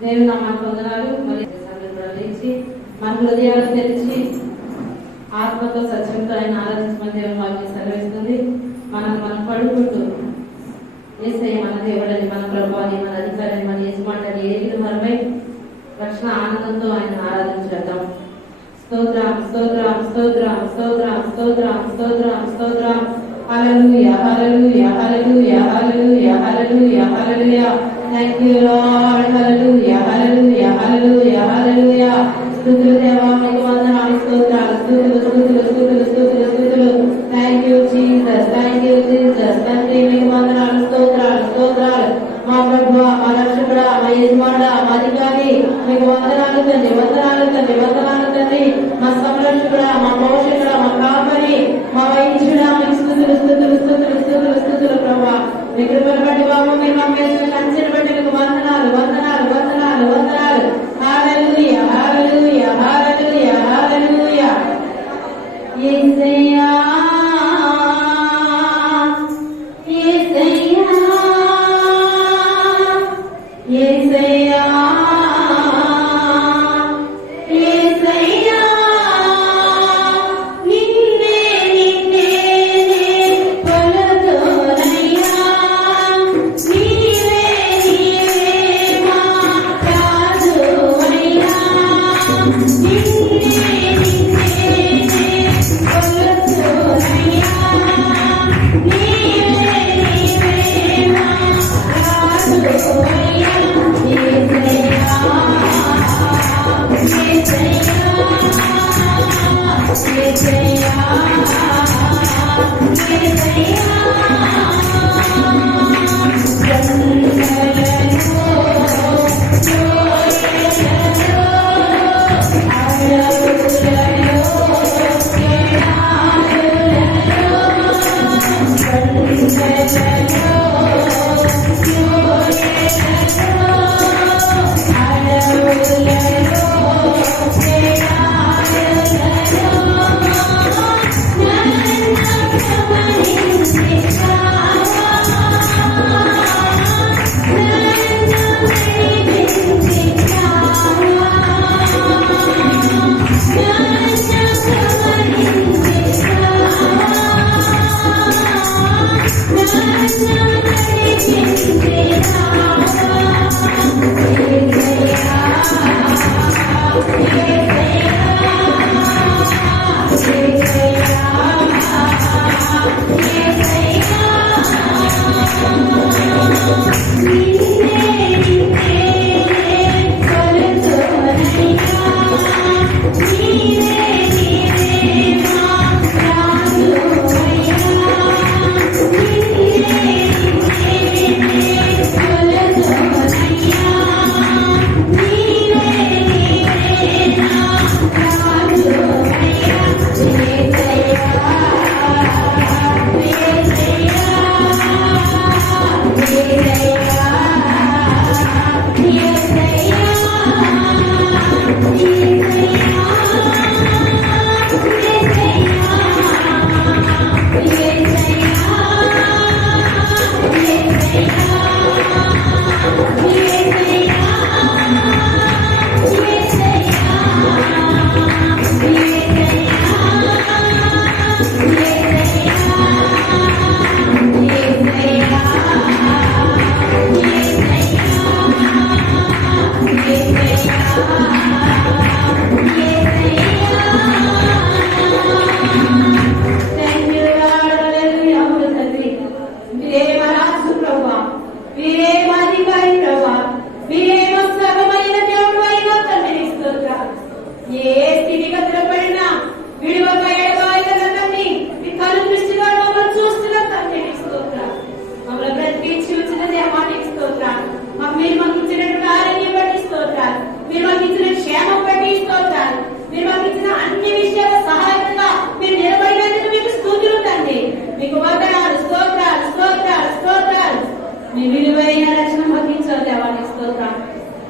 దేవుని నామానికి వందనాలు. మరి లేచి మన హృదయాలు తెరిచి ఆత్మతో సత్యంతో ఆయన ఆరాధించమని దేవుని వాక్యం సెలవిస్తుంది. మనం పడుకుంటూ యేసయ్య మన దేవుడని, మన ప్రభువని, మన అధికారిని, మన యజమాని ఏది మనపై రక్షణ ఆనందంతో ఆయన ఆరాధించేద్దాం. స్తోత్రం స్తోత్రం స్తోత్రం స్తోత్రం స్తోత్రం స్తోత్రం స్తోత్రం. హల్లెలూయా హల్లెలూయా హల్లెలూయా హల్లెలూయా హల్లెలూయా హల్లెలూయా. Thank you lord. హల్లెలూయా హల్లెలూయా హల్లెలూయా హల్లెలూయా. స్తుతులు దేవా, మీకు వందనాలు, స్తోత్రాలు, స్తుతులు స్తుతులు స్తుతులు స్తుతులు స్తుతులు. Thank you Jesus, thank you Jesus. తండ్రి మీకు వందనాలు, స్తోత్రాలు స్తోత్రాలు. మా ప్రభువా, మా రక్షకుడా, మా యజమానుడా, మా అధికారి, మీకు వందనాలు తండ్రి, వందనాలు తండ్రి, వందనాలు తండ్రి. మా సంరక్షకుడా, మా పోషకుడా, మా కాపరి, మా వైద్యుడా, మీకు స్తుతులు స్తుతులు స్తుతులు స్తుతులు స్తుతులు. ప్రభువా, మీ కృపను బట్టి బాబు, మీరు మమ్మల్ని కంచెను బట్టి మీకు వందనాలు వందనాలు వందనాలు వందనాలు. హల్లెలూయా హల్లెలూయా హల్లెలూయా హల్లెలూయా. యేసయ్యా యేసయ్యా యేసయ్యా యేసయ్యా. నిన్నే నిన్నే కొలతోనయ్యా, నీవే నీవే మా రాజువయ్యా. నిన్నే నిన్నే కొలతోనయ్యా, నీవే నీవే మా రాజువయ్యా.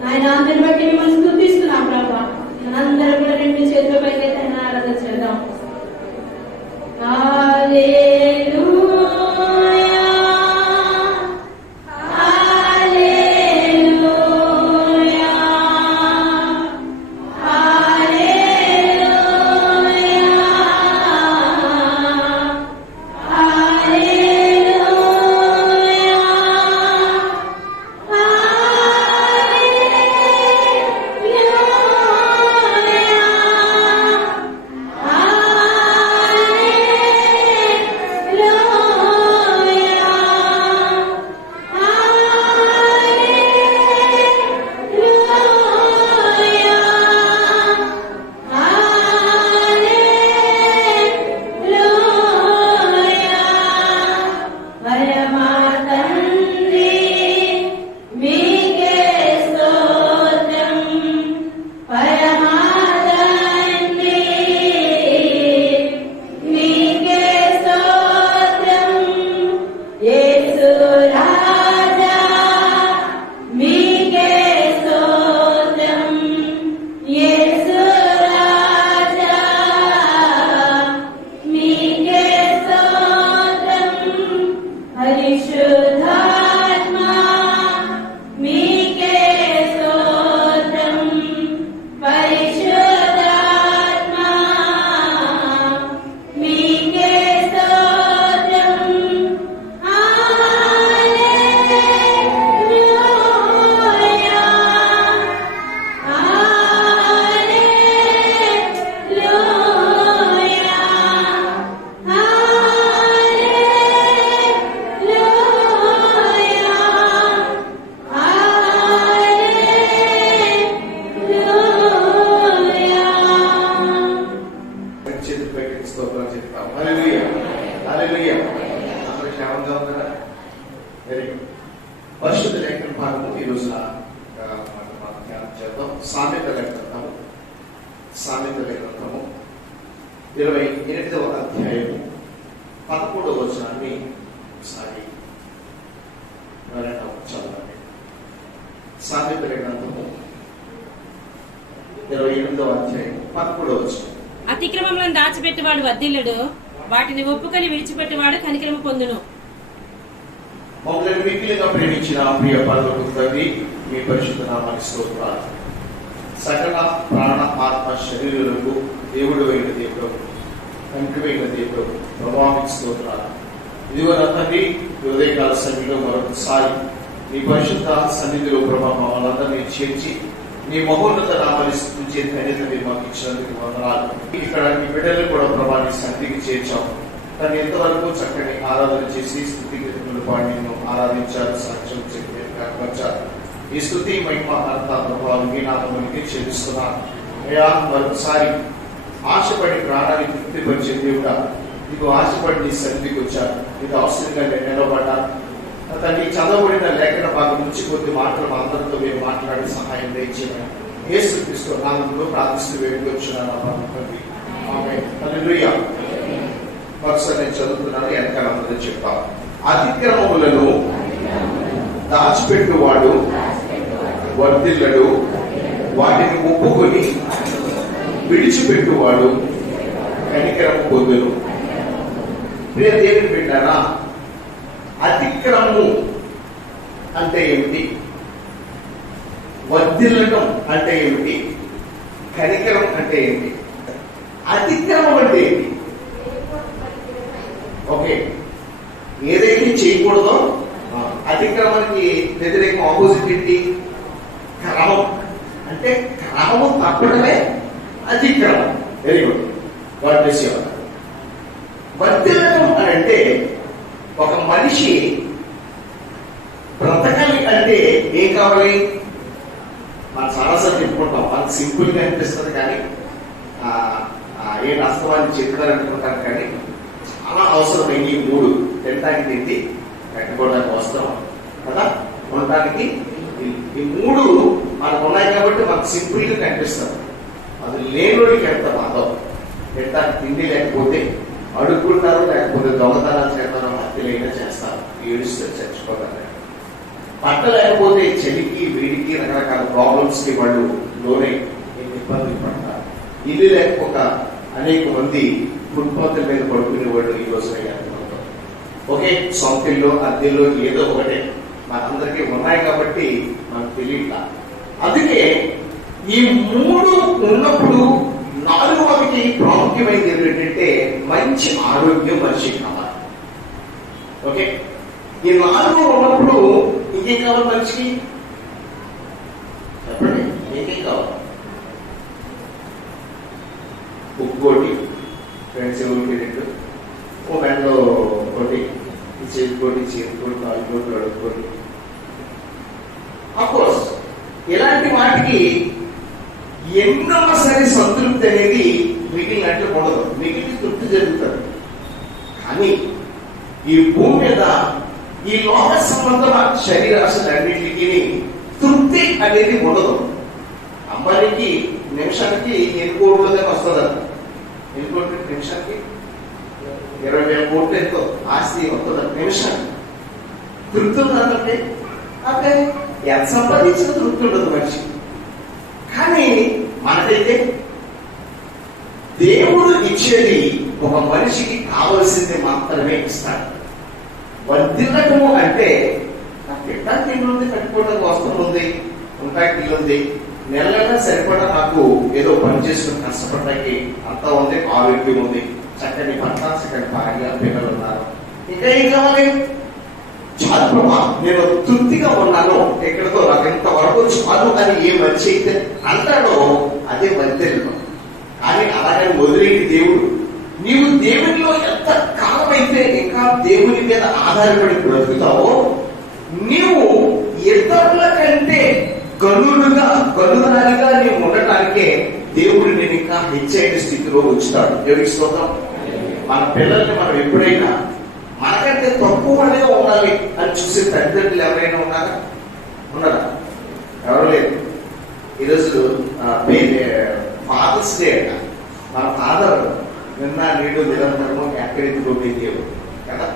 ఆయన అందరిని బట్టి మిమ్మల్ని స్తుతిస్తున్నాం ప్రభా. అందరూ కూడా రెండు చేతుల పైకి ఆరాధన చేద్దాం. హల్లెలూయా హల్లెలూయా క్షేమంగా ఉందా? Very good. పరిశుద్ధ లేఖన భాగము ఈ రోజున మనం ధ్యానం చేద్దాం. సామెతల గ్రంథము 28వ అధ్యాయము 11వ వచనాన్ని ఒకసారి చదవండి. సామెతల గ్రంథము 28వ అధ్యాయం 11వ వచనం. అతిక్రమములను దాచిపెట్టువాడు వర్ధిల్లుడు, వాటిని ఒప్పుకొని విడిచిపెట్టువాడు కనికరము పొందును. మమ్మల్ని మిక్కిలిగా ప్రేమించిన ప్రియ పరలోకపు తండ్రి, మీ పరిశుద్ధ నామానికి స్తోత్రాలు. సకల ప్రాణ ఆత్మ శరీరులకు దేవుడు అయిన దేవుడు, తండ్రివైన దేవుడు, ప్రభావిక స్తోత్రాలు. ఇదిగో నా తండ్రి, ఉదయకాల సమయంలో మరొకసారి నీ పరిశుద్ధ సన్నిధిలో ప్రభావం మమ్మల్ని చేర్చి నీ మహోన్నత నామాన్ని స్తుతించే ధన్యత మీరు మాకు ఇచ్చినందుకు వందనాలు. ఇక్కడ మీ బిడ్డలు కూడా ప్రభావాన్ని సన్నిధికి చేర్చాము. కానీ ఎంతవరకు చక్కని ఆరాధన చేసి స్థుతి గీతములు పాడి నిన్ను ఆరాధించారు, సాక్ష్యం చెప్పారు. ఈ స్థుతి మహిమ అంతా ప్రభావం మీ నామమునికి చెల్లిస్తున్నాను. అయ్యా, మరొకసారి ఆశపడి ప్రాణాన్ని తృప్తిపరిచే దేవుడా, నీకు ఆశపడి నీ సన్నిధికి వచ్చారు. నీకు అవసరంగా నేను నిలబడ్డాను. తండ్రి, చదవబడిన లేఖన భాగం నుంచి కొద్ది మాటలు అందరితో మీరు మాట్లాడి సహాయం దయచేయమని యేసుక్రీస్తు నామములో ప్రార్థిస్తూ వేడుకొచ్చున్నాను. హల్లెలూయా. ఒకసారి నేను చదువుతున్నాను, వెనకాలందరూ చెప్తాను. అతిక్రమములను దాచిపెట్టువాడు వర్ధిల్లడు, వాటిని ఒప్పుకొని విడిచిపెట్టువాడు కనికరము పొందును. ప్రియ దేవుని బిడ్డారా, అతిక్రమము అంటే ఏమిటి? వర్ధిల్లడం అంటే ఏమిటి? కనికరం అంటే ఏమిటి? అతిక్రమం అంటే ఏంటి? ఓకే, ఏదైతే చేయకూడదో అతిక్రమానికి వ్యతిరేకం ఆపోజిట్ ఏంటి? క్రమం. అంటే క్రమము తప్పడమే అతిక్రమం. Very good, God bless you. వర్ధిల్లడం అని అంటే ఒక మనిషి బ్రతకాలి అంటే ఏం కావాలి? మనం చాలాసార్లు చెప్పుకుంటాం, మనకు సింపుల్ గా అనిపిస్తుంది కానీ ఏ వాస్తవాన్ని చెప్తారనుకుంటారు. కానీ చాలా అవసరమైన ఈ మూడు: తినడానికి తిండి, కట్టుకోవడానికి వస్త్రం కదా, ఉండటానికి ఈ మూడు మనకు ఉన్నాయి కాబట్టి మనకు సింపుల్ గా కనిపిస్తుంది. అది లేనోడికి ఎంత బాధం. తినడానికి తిండి లేకపోతే అడుక్కుంటారు, లేకపోతే దొంగతనాలు చేస్తారో, హత్యలైనా చేస్తారు, ఏడుస్తే చచ్చిపోతారు. బట్ట లేకపోతే చలికి వేడికి రకరకాల ప్రాబ్లమ్స్ కి వాళ్ళు లోనే ఇబ్బంది పడతారు. ఇల్లు లేకపోక అనేక మంది ఫుట్పాత్ల మీద పడుకునే వాళ్ళు ఈ రోజున. ఓకే, సొంతిల్లో అద్దెల్లో ఏదో ఒకటే మనందరికీ ఉన్నాయి కాబట్టి మనకు తెలియట్లా. అందుకే ఈ మూడు ఉన్నప్పుడు నాలుగవది ప్రాముఖ్యమైనది ఏంటంటే మంచి ఆరోగ్యం మనిషికి కావాలి. ఓకే, ఈ నాలుగు ఉన్నప్పుడు ఇంకేం కావాలి మనిషికి? చెప్పండి, ఇంకేం కావాలి? ఉగ్గోటి, ఫ్రెండ్స్ ఎవరికి రెండు, ఓ మెండలో ఒకటి, చేతికోటి, కాలుకోటి, అడుక్కోటి. అఫ్కోర్స్ ఇలాంటి వాటికి ఎన్నో సరే సంతృప్తి అనేది మిగిలినట్లు ఉండదు, మిగిలిన తృప్తి జరుగుతుంది. కానీ ఈ భూమి మీద ఈ లోక సంబంధ శరీరాశలన్నింటికి తృప్తి అనేది ఉండదు. అమ్మాయికి నిమిషానికి 8 కోట్ల దాకా వస్తుందంట. 8 కోట్లు నిమిషానికి 20,000 కోట్లు ఎంతో ఆస్తి వస్తుందంట నిమిషానికి. తృప్తి ఉందంటే అంటే ఎంత సంపాదించిన తృప్తి ఉండదు మనిషి. కానీ మనకైతే దేవుడు ఇచ్చేది ఒక మనిషికి కావలసింది మాత్రమే ఇస్తాడు. వర్ధిల్లటము అంటే నాకు పెట్టడానికి ఇల్లు ఉంది, కట్టుకోవడానికి వస్త్రం ఉంది, ఉంటానికి ఇల్లు ఉంది, నెల సరిపడా నాకు ఏదో పని చేసుకుని కష్టపడడానికి అంతా ఉంది, ఆరోగ్యం ఉంది, చక్కని భర్త, చక్కని భార్య, పిల్లలు ఉన్నారు, ఇంకా ఏం కావాలి? చాలు ప్రభా, నేను తృప్తిగా ఉన్నాను, ఎక్కడితో నాకు ఇంతవరకు చాలు అని ఏ మనిషి అయితే అంటాడో అదే వర్ధిల్లడం. కానీ అలాగని వదిలేని దేవుడు, నీవు దేవునిలో ఎంత కాలం అయితే ఇంకా దేవుని మీద ఆధారపడి బ్రతుకుతావో, నీవు ఇతరుల కంటే గనురాలిగా నీవు ఉండటానికే దేవుడు నేను ఇంకా హెచ్చైన స్థితిలో ఉంచుతాడు. దేవుడికి స్తోత్రం. మన పిల్లల్ని మనం ఎప్పుడైనా మనకంటే తక్కువగా ఉండాలి అని చూసే తల్లిదండ్రులు ఎవరైనా ఉన్నారా? ఎవరు లేదు. ఈరోజు ఫాదర్స్ డే అంట. మన ఫాదర్ నిన్న నేడు నిరంతరము ఎక్కడెత్తుకోండి దేవుడు కదా.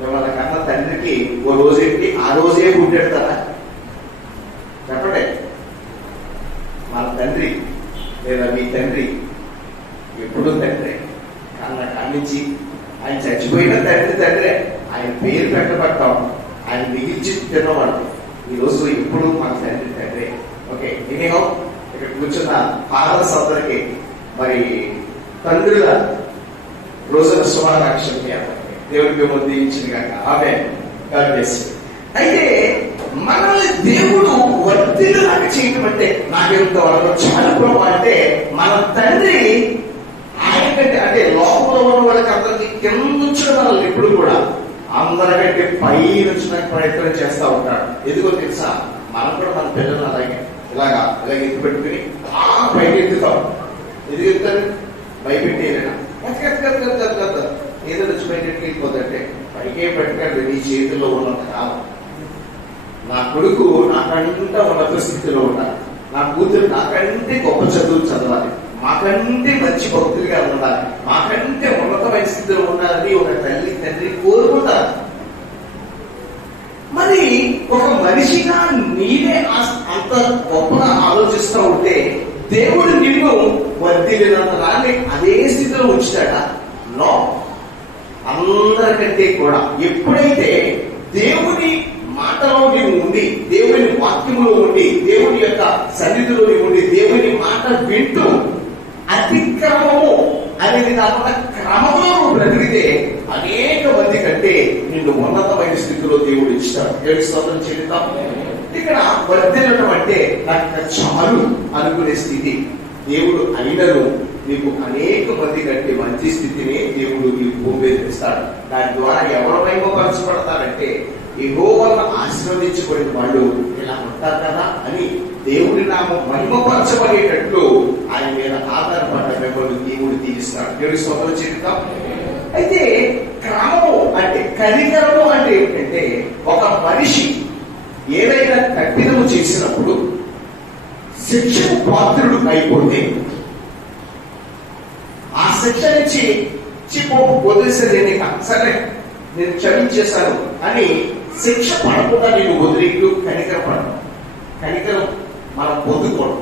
వాళ్ళ కన్నా తండ్రికి ఓ రోజేంటి ఆ రోజే పుట్టాడుతారా? చెప్పండి. మన తండ్రి లేదా మీ తండ్రి ఎప్పుడు తండ్రి కన్నా కానించి ఆయన చచ్చిపోయిన తండ్రే. ఆయన పేరు పెట్టబట్టాం, ఆయన మిగిల్చి తిన్నవాడు. ఈరోజు ఎప్పుడు మన తండ్రి. ఓకే, ఎనీహౌ ఇక్కడ కూర్చున్న ఫాదర్స్ అందరికి మరి తండ్రుల రోజున శుభాకాంక్షలు దేవుడికి ముందు కాక. ఆమేన్. అయితే మనల్ని దేవుడు వర్తిల్లాగా చేయటం అంటే నాకెంత వరకు చాలా ప్రభు అంటే మన తండ్రి ఆయనకంటే అంటే లోపల ఉన్న వాళ్ళకి అందరికి కింద మనల్ని ఎప్పుడు కూడా అందరికంటే పై నుంచడానికి ప్రయత్నం చేస్తూ ఉంటాడు. ఎందుకో తెలుసా? మనం కూడా మన పిల్లలు అలాగే ఇలాగే ఎత్తు పెట్టుకుని పైకి ఎత్తుతాం. ఎందుకు ఎత్తుతారు? భయపెట్టేనా ఏదో వచ్చి బయట వెళ్ళిపోతుంటే పైకే పెట్టుకుంటే నీ చేతుల్లో ఉన్నంత కాలం. నా కొడుకు నాకంటే ఉన్నత స్థితిలో ఉండాలి, నా కూతురు నాకంటే గొప్ప చదువులు చదవాలి, మాకంటే మంచి భక్తులుగా ఉండాలి, మాకంటే ఉన్నతమైన స్థితిలో ఉండాలని ఒక తల్లి తండ్రి కోరుకుంటారు. మరి ఒక మనిషిగా నీవే అంత గొప్పగా ఆలోచిస్తూ ఉంటే దేవుడు నిన్ను వర్ధిల్లినంత రాని అదే స్థితిలో ఉంచుతాడా? నో. అందరికంటే కూడా ఎప్పుడైతే దేవుని మాటలో నీవు ఉండి, దేవుని వాక్యములో ఉండి, దేవుని యొక్క సన్నిధిలో నీవు ఉండి, దేవుని మాట వింటూ అతిక్రమము అనేది కాకుండా క్రమంలో నువ్వు బ్రతికితే అనేక మంది కంటే నిన్ను ఉన్నతమైన స్థితిలో దేవుడు ఇస్తాడు. దేవుడి స్తోత్రం చెల్లిద్దాం. ఇక్కడ వర్ధిల్లడం అంటే నాకు చాలు అనుకునే స్థితి. దేవుడు అయినను నీకు అనేక మంది కంటే మంచి స్థితిని దేవుడు నీకు భూమి ఇస్తాడు. దాని ద్వారా ఎవరు మహిమపరచబడతారంటే యెహోవాను ఆశీర్వదించబడిన వాళ్ళు ఇలా ఉంటారు కదా అని దేవుడి నామం మహిమపరచబడేటట్లు ఆయన మీద ఆధారపడ్డ మిమ్మల్ని దేవుడు తీరుస్తాడు. దేవుడి స్తోత్రం చెల్లిద్దాం. అయితే క్రమము అంటే కనికరము అంటే ఏమిటంటే ఒక మనిషి ఏదైనా తప్పిదము చేసినప్పుడు శిక్షకు పాత్రుడు అయిపోతే ఆ శిక్ష నుంచి వదిలేసేది సరే నేను క్షమించేశాను అని శిక్ష పడకుండా నేను వదిలేట్టు కనికరపడను. కనికరం మనం పొందుకోవడం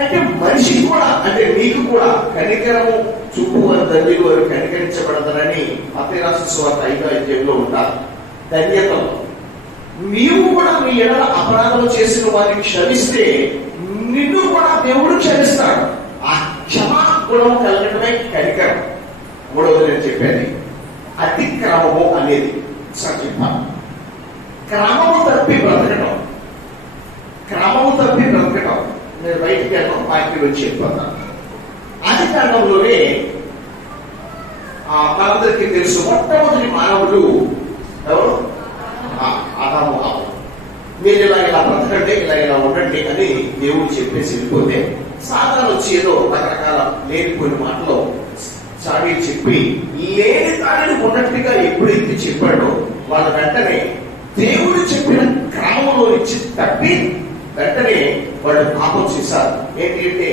అంటే మనిషి కూడా అంటే నీకు కూడా కనికరము చూపువారు ధన్యులు వారు కనికరించబడతారని మత్తయి రాసిన సువార్త 5వ అధ్యాయంలో ఉంటారు. ధన్యతలో నీవు కూడా మీ ఎడల అపరాధం చేసిన వారిని క్షమిస్తే నిన్ను కూడా దేవుడు క్షమిస్తాడు. ఆ క్షమా గుణం కలగడమే కనికరం. మూడవది నేను చెప్పేది అతిక్రమము అనేది చెప్పాను. క్రమము తప్పి బ్రతకటం. నేను బయటికి వెళ్ళడం వాక్యం వచ్చి వెళ్ళిపోతాను. ఆది కాండంలోనే మనందరికీ తెలుసు మొట్టమొదటి మానవుడు ఎవరు? ఆదాము హవ్వ. మీరు ఇలా బ్రతకండి, ఇలా ఉండండి అని దేవుడు చెప్పేసి వెళ్ళిపోతే సాతాను వచ్చి ఏదో రకరకాల లేనిపోయిన మాటలో చాడీ చెప్పి లేని తాడిని ఉన్నట్టుగా ఎప్పుడైతే చెప్పాడో వాళ్ళ వెంటనే దేవుడు చెప్పిన క్రమంలో నుంచి తప్పి వెంటనే వాళ్ళు పాపం చేశారు. ఏంటి అంటే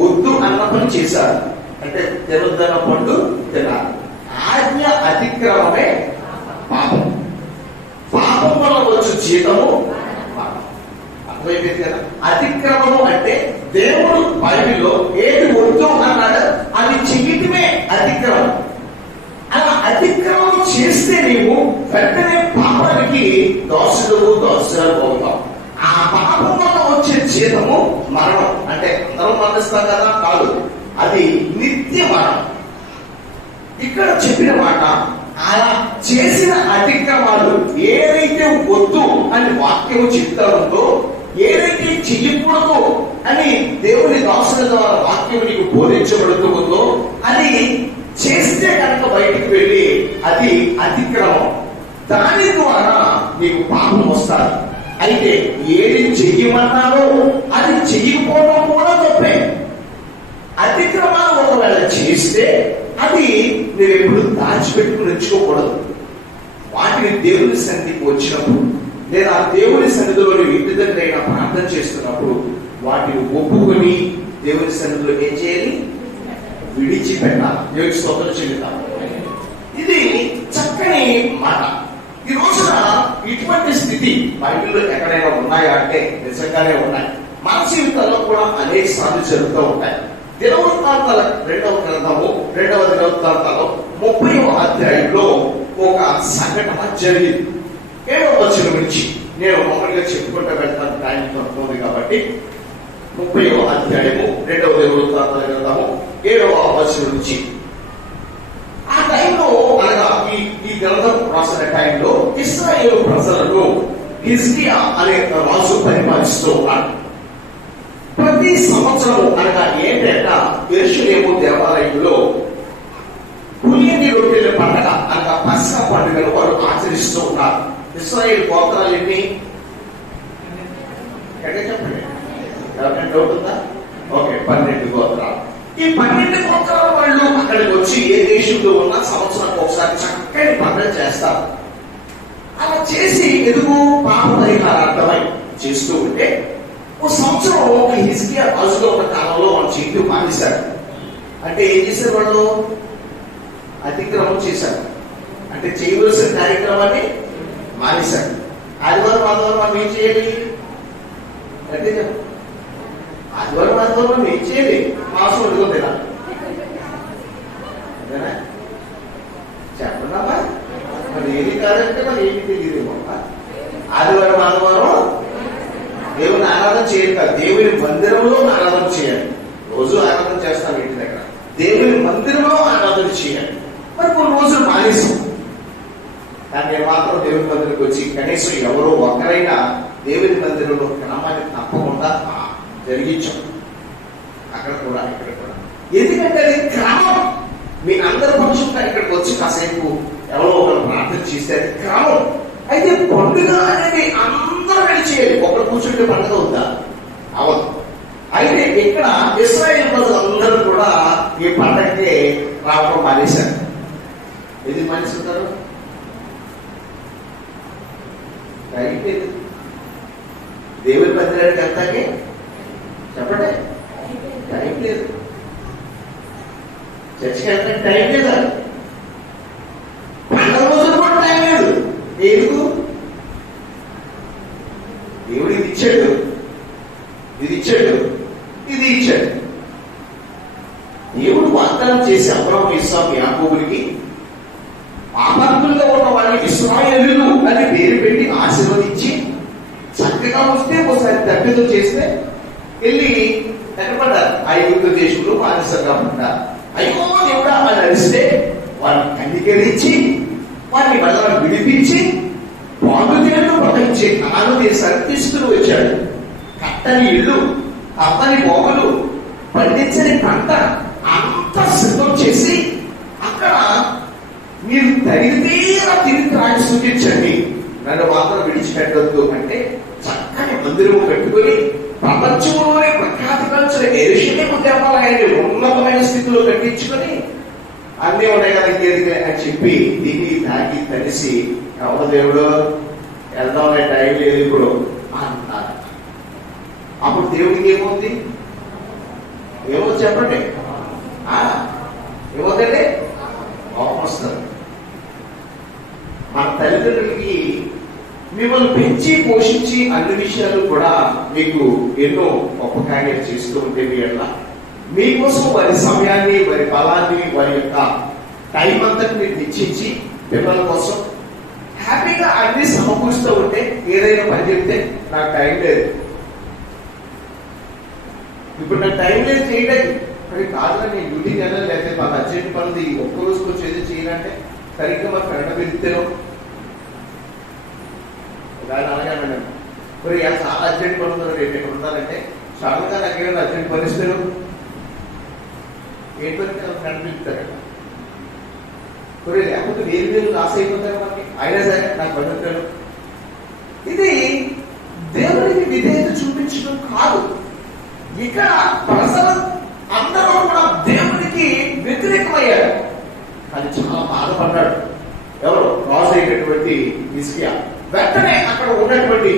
వద్దు అన్న పని చేశారు. అంటే తినొద్దన్న పండు తినాలి. ఆజ్ఞ అతిక్రమమే పాపం. పాపం వల్ల వచ్చు జీతము పాపం. అర్థమైపోయింది కదా? అతిక్రమము అంటే దేవుడు బైబిల్లో ఏది వద్దు అన్నాడు అది చెయ్యటమే అతిక్రమం. అలా అతిక్రమం చేస్తే నీవు వెంటనే పాపానికి దోషురాలు అవుతావు. ఆ పాపం వల్ల వచ్చే జీతము మరణం. అంటే అందరం మరణిస్తాం కదా? కాదు, అది నిత్య మరణం. ఇక్కడ చెప్పిన మాట అలా చేసిన అతిక్రమాలు ఏదైతే వద్దు అని వాక్యము చెప్తా ఉందో, ఏదైతే చెయ్యకూడదు అని దేవుని దాసుల ద్వారా వాక్యం నీకు బోధించబడుతూ ఉందో అది చేస్తే కనుక బయటికి వెళ్ళి అది అతిక్రమం. దాని ద్వారా నీకు పాపం వస్తుంది. అయితే ఏది చెయ్యమన్నారో అది చెయ్యకపోవడం కూడా తప్పే. అతిక్రమాలు ఒకవేళ చేస్తే అది మీరు ఎప్పుడు దాచిపెట్టుకుని ఉంచుకోకూడదు. వాటిని దేవుని సన్నిధికి వచ్చినప్పుడు లేదా దేవుని సన్నిధిలో ఇంటి దగ్గర అయినా ప్రార్థన చేస్తున్నప్పుడు వాటిని ఒప్పుకొని దేవుని సన్నిధిలో ఏం చేయాలి? విడిచిపెట్టాలి. దేవుడికి స్తోత్రం చెల్లిద్దాం. ఇది చక్కని మాట. ఈ రోజున ఇటువంటి స్థితి బైబిల్లో ఎక్కడైనా ఉన్నాయా అంటే నిజంగానే ఉన్నాయి. మన జీవితాల్లో కూడా అనేక సార్లు జరుగుతూ ఉంటాయి. దినవృత్తాంతాల 2వ గ్రంథము 2వ దినవృత్తాంతాల్లో 30వ అధ్యాయంలో ఒక సంఘటన జరిగింది. 7వ వచనం నుంచి నేను మామూలుగా చెప్పుకుంటూ వెళ్తాను, టైం తక్కువ కాబట్టి 30వ అధ్యాయము 2వ దినవృత్తాంతాల గ్రంథము 7వ వచనం నుంచి. ఆ టైంలో అనగా ఈ గ్రంథం రాసిన టైంలో ఇశ్రాయేలు ప్రజలను హిజ్కియా అనే రాజు పరిపాలిస్తూ ఉన్నాడు. ప్రతి సంవత్సరం అనగా ఏంటంట యెరూషలేము దేవాలయంలో పులియని రొట్టెల పండుగ అనగా పస్కా పండుగను వారు ఆచరిస్తూ ఉన్నారు. ఇశ్రాయేలు గోత్రాలు ఎన్ని? చెప్పండి, ఎవరికైనా డౌట్ ఉందా? ఓకే, 12 గోత్రాలు. ఈ 12 గోత్రాల వాళ్ళు అక్కడికి వచ్చి ఏ దేశంలో ఉన్న సంవత్సరానికి ఒకసారి చక్కని పండుగ చేస్తారు. అలా చేసి ఎదుగు పాప పరిహారార్థమై చేస్తూ ఉంటే ఓ సంవత్సరం హిజ్కియా రాజులో ఉన్న కాలంలో వాళ్ళు చేయడం మానేశారు. అంటే ఏం చేశారు? వాళ్ళు అతిక్రమం చేశారు. అంటే చేయవలసిన కార్యక్రమాన్ని మానేశారు. ఆదివారం మనం ఏం చేయాలి అంటే ఆదివారం మనం ఏం చేయాలి? మాంసం వండుకో తినాలి. అదేనా? చెప్పండి. మరి ఏది కాదంటే మరి ఏమి తెలియదు. ఆదివారం దేవుని ఆరాధన చేయాలి కాదు, దేవుని మందిరంలో ఆరాధన చేయాలి. రోజు ఆరాధన చేస్తాం ఇంటి దగ్గర, దేవుని మందిరంలో ఆరాధన చేయాలి. మరి కొన్ని రోజులు మానేసాం. కానీ నేను మాత్రం దేవుని మందిరికి వచ్చి కనీసం ఎవరో ఒకరైనా దేవుని మందిరంలో క్రమాన్ని తప్పకుండా జరిగించాం. అక్కడ కూడా ఇక్కడ కూడా. ఎందుకంటే అది క్రమం. మీ అందరి పక్షంగా ఇక్కడికి వచ్చి కాసేపు ఎవరో ఒకరు ప్రార్థన చేస్తే అది క్రమం. అయితే పండుగ అనేది అందరూ కలిసి చేయాలి. ఒకరు కూర్చుంటే పండుగ అవుతా అవదు. అయితే ఇక్కడ ఇశ్రాయేలు ప్రజలందరూ కూడా ఈ పండగకి రావడం మానేశారు. ఎందుకు మానేస్తుంటారు? టైం లేదు. దేవుని మందిరానికి వెళ్తాకే చెప్పండి, టైం లేదు. చర్చికి వెళ్తానికి టైం లేదా? పండుగ రోజులు కూడా టైం లేదు. ఎందుకు? దేవుడు ఇది ఇచ్చాడు, ఇది ఇచ్చాడు, ఇది ఇచ్చాడు. దేవుడు వాగ్దానం చేసి అబ్రాహాము, ఇస్సాకు, యాకోబులకి పాపాత్ములుగా ఉన్న వారిని ఇశ్రాయేలీయులు అని పేరు పెట్టి ఆశీర్వదించి చక్కగా వస్తే ఒకసారి తప్పిదం చేస్తే వెళ్ళి ఎక్కడపడ్డారు? ఐగుప్తు దేశంలో బానిసగా ఉంటారు. అయ్యో దేవుడా అని అరిస్తే వారిని కనికరించి వారిని మళ్ళా విడిపించి బాగుదేవుడు ప్రపంచే నాను దేశానికి తీసుకుని వచ్చాడు. కట్టని ఇల్లు, అప్పని బొమ్మలు, పండించని పంట అంతా సిద్ధం చేసి అక్కడ మీరు తగితీరా తిరిగి రాని సూచించండి, నన్ను మాత్రం విడిచిపెట్టవద్దు అంటే చక్కని మందిరం కట్టుకొని ప్రపంచంలోనే ప్రఖ్యాతించిన యెరూషలేము దేవాలయాన్ని ఉన్నతమైన స్థితిలో కట్టించుకొని అన్నీ ఉన్నాయి కదా ఇంకేది అని చెప్పి దిగి తాగి తడిసి ఎవరు దేవుడు వెళ్దాం టైం లేదు ఇప్పుడు అన్నారు. అప్పుడు దేవుడికి ఏమవుతుంది? ఏమో చెప్పండి, ఏమవుతుందంటే కోపం వస్తుంది. మన తల్లిదండ్రులకి మిమ్మల్ని పెంచి పోషించి అన్ని విషయాలు కూడా మీకు ఎన్నో గొప్ప కార్యాలు చేస్తూ ఉంటే మీకోసం వారి సమయాన్ని, వారి బలాన్ని, వారి యొక్క టైం అంతా మీరు నిశ్చయించి పిల్లల కోసం హ్యాపీగా అన్ని సమకూరుస్తూ ఉంటే ఏదైనా పని చెప్తే నాకు టైం లేదు, ఇప్పుడు నాకు టైం లేదు చేయడానికి. మరి కాదుగా నేను డ్యూటీకి వెళ్ళాలి, లేకపోతే మాకు అర్జెంట్ పనుంది, ఒక్క రోజుకి వచ్చి ఏదో చేయాలంటే సరిగ్గా మాకు కరెంట్ పెరిగితేనో అలాగే మరి చాలా అర్జెంట్ పని ఉంది, రేపు ఎక్కడ ఉంటారంటే సడన్గా నాకు ఏమైనా అర్జెంట్ పని ఇస్తారు, ఏ పని కరెంట్ పెరుగుతారు. మరి లేకపోతే వేరు లాస్ అయిపోతారు మనకి. అయినా సరే నాకు పడుతాడు. ఇది దేవుడికి విధేయత చూపించడం కాదు. ఇక్కడ ప్రజలు అందరూ కూడా దేవునికి వ్యతిరేకమయ్యారు. కానీ చాలా బాధపడ్డాడు ఎవరు? రాజు అయినటువంటి హిజ్కియా. వెంటనే అక్కడ ఉన్నటువంటి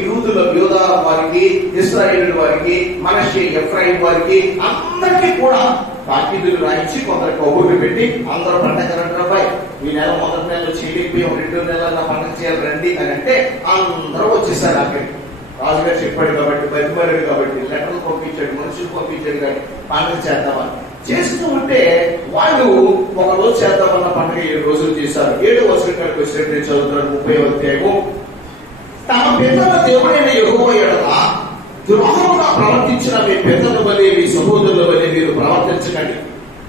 యూదా వారికి, ఇశ్రాయేలు వారికి, మనష్షే ఎఫ్రాయిం వారికి అందరికీ కూడా బాకీలు రాయించి కొందరు కబుర్లు పెట్టి అందరూ పండగ రండి, ఈ నెల మొదటి నెలలో చేయలేకపోయాం, 2 నెలల పండగ చేయాలి రండి అని అంటే అందరూ వచ్చేసారు. అక్కడికి రాజుగారు చెప్పాడు కాబట్టి, బతిమారాడు కాబట్టి, లెటర్లు పంపించాడు, మనుషులు పంపించాడు కానీ పండుగ చేద్దామని చేస్తూ ఉంటే వాళ్ళు ఒక రోజు చేద్దామన్న పండుగ 7 రోజులు చేశారు. 7వ వచనానికి వచ్చినట్టు చదువుతారు 30వ అధ్యాయము. తమ పితరుల దేవుడైన యెహోవా యెడల ద్రోహముగా ప్రవర్తించిన మీ పితరుల వలె, మీ సహోదరుల వలె మీరు ప్రవర్తించకండి.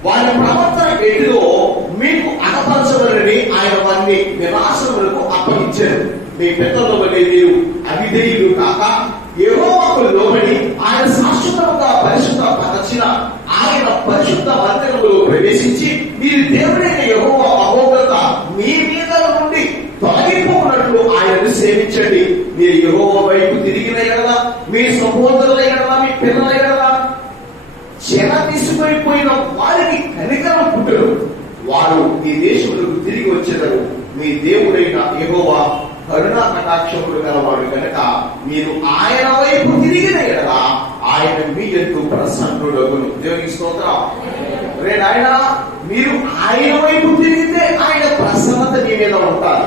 వారి ప్రవర్తన ఎటులో మీకు అగపరచబడని ఆయన వారిని వినాశములకు అప్పగించారు. మీ పితరుల వలె మీరు అవిధేయులు కాక యెహోవాకు లోబడి ఆయన శాశ్వతముగా పరిశుద్ధ పరచిన ఆయన పరిశుద్ధ మందిరములో ప్రవేశించి మీరు దేవుడైన యెహోవా మహోన్నత మీ మీద నుండి తొలగిపోయినట్లు ఆయనను సేవించండి. మీరు యెహోవా వైపు తిరిగిన ఎడల, మీ సహోదరుల ఎడల, మీ పిల్లల ఎడల చెర తీసుకుపోయిన వారికి కనికరం పుట్టరు. వారు ఈ దేశములకు తిరిగి వచ్చేదరు. మీ దేవుడైన యెహోవా కరుణా కటాక్షములు గలవాడు కనుక మీరు ఆయన వైపు తిరిగిన ఎడల ఆయన మీ యందు ప్రసన్నుడగును. దేవునికి స్తోత్రం. రే నాయనా, మీరు ఆయన వైపు తిరిగితే ఆయన ప్రసన్నత మీ మీద ఉంటారు.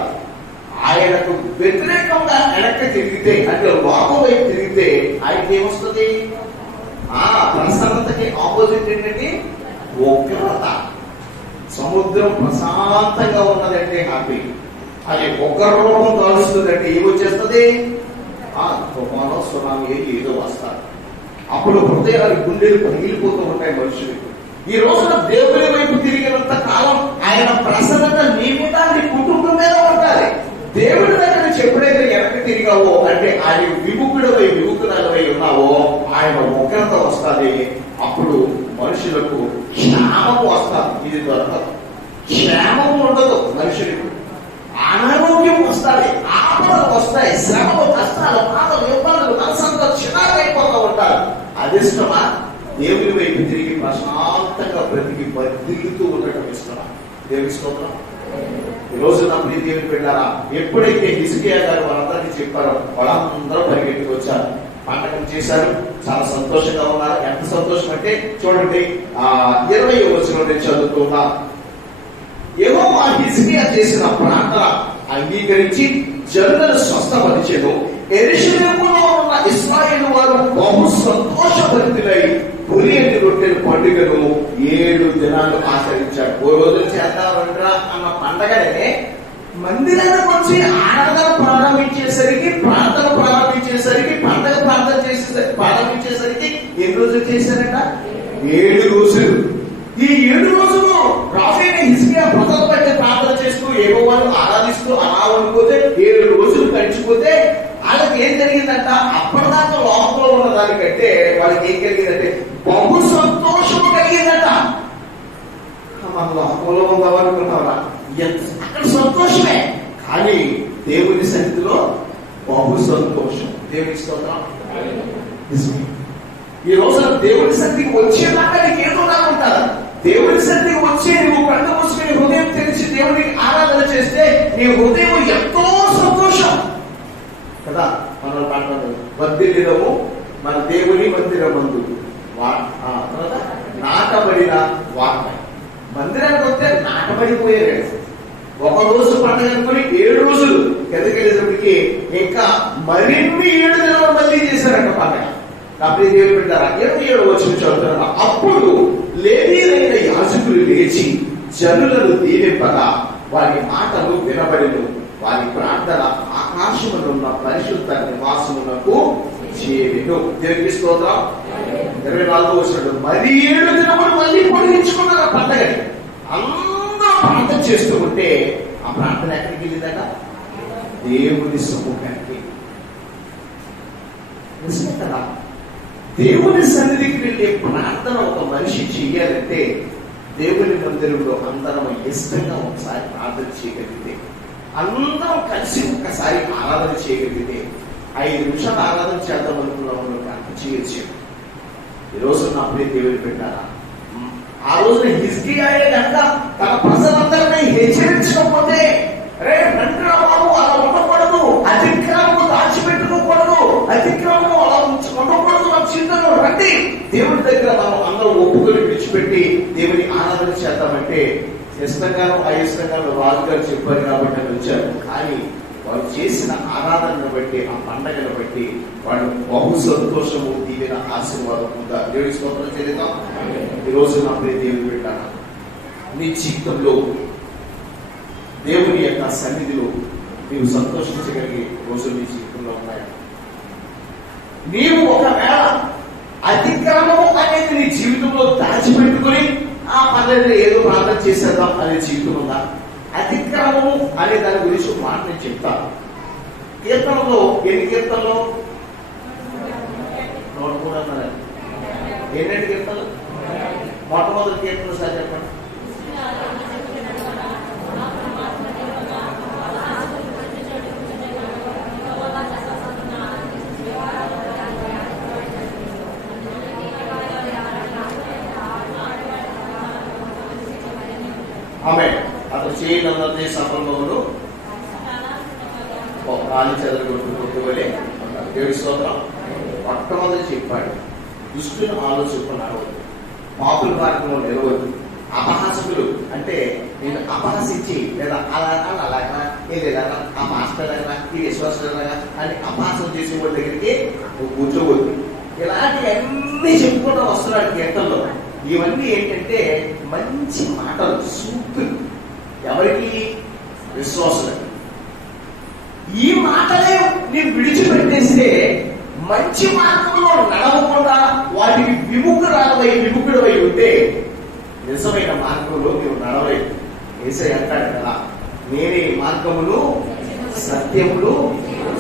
ఆయనకు వ్యతిరేకంగా వెనక్కి తిరిగితే, అంటే లోకం వైపు తిరిగితే ఆయనకి ఏమొస్తుంది? ప్రసన్నతకి ఆపోజిట్ ఏంటంటే ఉగ్రత. సముద్రం ప్రశాంతంగా ఉన్నదంటే హ్యాపీ, అది ఉగ్రరూపం కాలుస్తుందంటే ఏమొచ్చేస్తుంది? తుఫాను, సునామీ ఏదో వస్తారు. అప్పుడు హృదయాలు, గుండెలు పగిలిపోతూ ఉంటాయి మనుషులకు. ఈ రోజున దేవుని వైపు తిరిగినంత కాలం ఆయన ప్రసన్నత నీ మీద, నీ కుటుంబం మీద ఉండాలి. దేవుడి దగ్గర నుంచి ఎప్పుడైతే వెనక్కి తిరిగావో అంటే ఆయన విముఖురాలవై ఉన్నావో ఆయన ఉగ్రత వస్తుంది. అప్పుడు మనుషులకు క్షేమము వస్తుంది. ఇది దొరకదు, క్షేమము ఉండదు మనుషులకు. అనారోగ్యం వస్తుంది, ఆపదలు వస్తాయి, శ్రమలు, కష్టాలు, బాధలు, ఇబ్బందులు, మనసంతా చిన్నగా ఉంటారు. అదిష్టమా? దేవుని వైపు తిరిగి ప్రశాంతంగా బ్రతికి బతికితూ ఉండటం ఇష్టమా? దేవుని స్తోత్రం. ఈ రోజు నా ప్రియ దేవుని బిడ్డలారా, ఎప్పుడైతే హిజ్కియా గారు వాళ్ళందరికీ చెప్పారో వాళ్ళందరూ పరిగెత్తుకు వచ్చారు, పండగం చేశారు, చాలా సంతోషంగా ఉన్నారు. ఎంత సంతోషం అంటే చూడండి, 20వ వచనం నేను చదువుతున్నా. యెహోవా హిజ్కియా చేసిన ప్రార్థన అంగీకరించి జనులను స్వస్థపరిచెను. యెరూషలేములో ఉన్న ఇశ్రాయేలు వారు బహు సంతోషభరితులై పులియని రొట్టెల పండుగను 7 దినాలు ఆచరించారు. ఓ రోజులు చేద్దామంటారా అన్న పండగనే మందిరానికి వచ్చి ఆరాధన ప్రారంభించేసరికి, ప్రార్థన ప్రారంభించేసరికి, పండగ ప్రారంభించేసరికి ఎన్ని రోజులు చేశారట? 7 రోజులు. ఈ 7 రోజులు రాజైన హిజ్కియా మొదలు పెట్టి ప్రార్థన చేస్తూ యెహోవాను ఆరాధిస్తూ అలా ఉండిపోతే 7 రోజులు గడిచిపోతే వాళ్ళకి ఏం జరిగిందంట? అప్పటిదాకా లోకంలో ఉన్న దానికంటే వాళ్ళకి ఏం కలిగిందంటే బహు సంతోషం కలిగిందట. మన లోకంలో ఉందామనుకున్నారా? అక్కడ సంతోషమే, కానీ దేవుని సన్నిధిలో బహు సంతోషం. దేవుని స్తోత్రం. ఈ రోజున దేవుని సన్నిధికి వచ్చేదాకా నీకు ఏదో నాకుంటారా? దేవుని సన్నిధికి వచ్చి నువ్వు కళ్ళు మూసుకుని హృదయం తెరిచి దేవునికి ఆరాధన చేస్తే నీ హృదయం ఎంతో సంతోషం కదా. మనం వర్ధిల్లెదము మన దేవుని మందిరమందు నాటబడిన వార్త. మందిరానికి వస్తే నాటబడిపోయారు. ఒక రోజు పండుగ అనుకుని 7 రోజులు ఎదగలేటప్పటికి ఇంకా మరిన్ని 7 దినాలు మళ్ళీ చేశారంట పండుగ. నా ప్రియ దేవుని బిడ్డలారా, 27వ వచనం చదువుతున్నా. అప్పుడు లేవీయులైన యాజకులు లేచి జనులను దీవింపగా వారి మాటలు వినబడెను. వారి ప్రార్థన ఆకాశమునున్న పరిశుద్ధ నివాసమునకు చేరెను. దేవునికి స్తోత్రం. 24వ వచనం. మరి 7 దినములు మళ్ళీ పొడిగించుకున్నారు ఆ పండగని. అందరూ ప్రార్థన చేస్తూ ఉంటే ఆ ప్రార్థన ఎక్కడికి వెళ్ళిందట? దేవుని సముఖానికి. నిజమే కదా. దేవుని సన్నిధికి వెళ్ళే ప్రార్థన ఒక మనిషి చెయ్యాలంటే దేవుని మందిరంలో అందరం ఇష్టంగా ఒకసారి ప్రార్థన చేయగలిగితే, అందరం కలిసి ఒక్కసారి ఆరాధన చేయగలిగితే, 5 నిమిషాలు ఆరాధన చేద్దాం అనుకున్నాము ప్రార్థన చేయొచ్చు. ఈరోజు నా ప్రియ దేవుని పెట్టారా, ఆ రోజున హిజ్కియా కనుక తన ప్రజలందరినీ హెచ్చరించకపోతే, అరే రండిరా బాబు, అలా ఉండకూడదు, అతిక్రమము దాచిపెట్టుకోకూడదు, అతిక్రమము అలా ఉండకూడదు, మన చింతను రండి దేవుడి దగ్గర మనం అందరూ ఒప్పుకొని విడిచిపెట్టి దేవుని ఆరాధన చేద్దామంటే ఇష్టంగానో అయిష్టంగానో రాజుగారు చెప్పారు కాబట్టి అని వచ్చారు. కానీ వారు చేసిన ఆరాధనను బట్టి, ఆ పండగను బట్టి వాళ్ళు బహు సంతోషము, దీవెన, ఆశీర్వాదం పొందారు. దేవుడి స్తోత్రం చేద్దాం. ఈ రోజు నా ప్రియ దేవుని బిడ్డ, నీ జీవితంలో దేవుని యొక్క సన్నిధిలో నీవు సంతోషించగలిగే రోజులు నీ జీవితంలో ఉన్నాయి. నీవు ఒకవేళ అతిక్రమము అనేది నీ జీవితంలో దాచిపెట్టుకుని ఆ పద్ధతిలో ఏదో ప్రార్థన చేసేద్దాం అనే జీవితం ఉందా? అతిక్రమము అనే దాని గురించి ఒక మాట నేను చెప్తాను. కీర్తనలో ఎన్ని కీర్తనలో? 103 అన్నారు. ఎన్నెండు కీర్తనలు? మొట్టమొదటి కీర్తన సార్ చెప్పండి. ఆమె అతను చేయనందే సఫలమును కాలి చెదరగొట్టు కొట్టువలే అన్నారు. దేవుడి స్తోత్రం. మొట్టమొదటి చెప్పాడు, దుష్టుని ఆలోచించుకున్నారు, పాపుల మార్గంలో నిలవద్దు. అపహాసకులు అంటే నేను అపహసించి లేదా అలాగా లేదా ఆ మాస్టర్ అయినా ఈ విశ్వాసమైనా అని అపహాసం చేసే వాళ్ళ దగ్గరికి నువ్వు కూర్చోవద్దు. ఇలాంటి అన్ని చెప్పుకుంటూ వస్తున్నాడు కీర్తనలో. ఇవన్నీ ఏంటంటే మంచి మాటలు, సూక్తులు. ఎవరికి? విశ్వాసులకు. ఈ మాటలే నీవు విడిచిపెట్టేస్తే మంచి మార్గంలో నడవకుండా వాటికి విముఖుడవై ఉంటే నిజమైన మార్గంలో నీవు నడవలేదు. యేసయ్య అంటాడు కదా, నేనే మార్గములు, సత్యములు,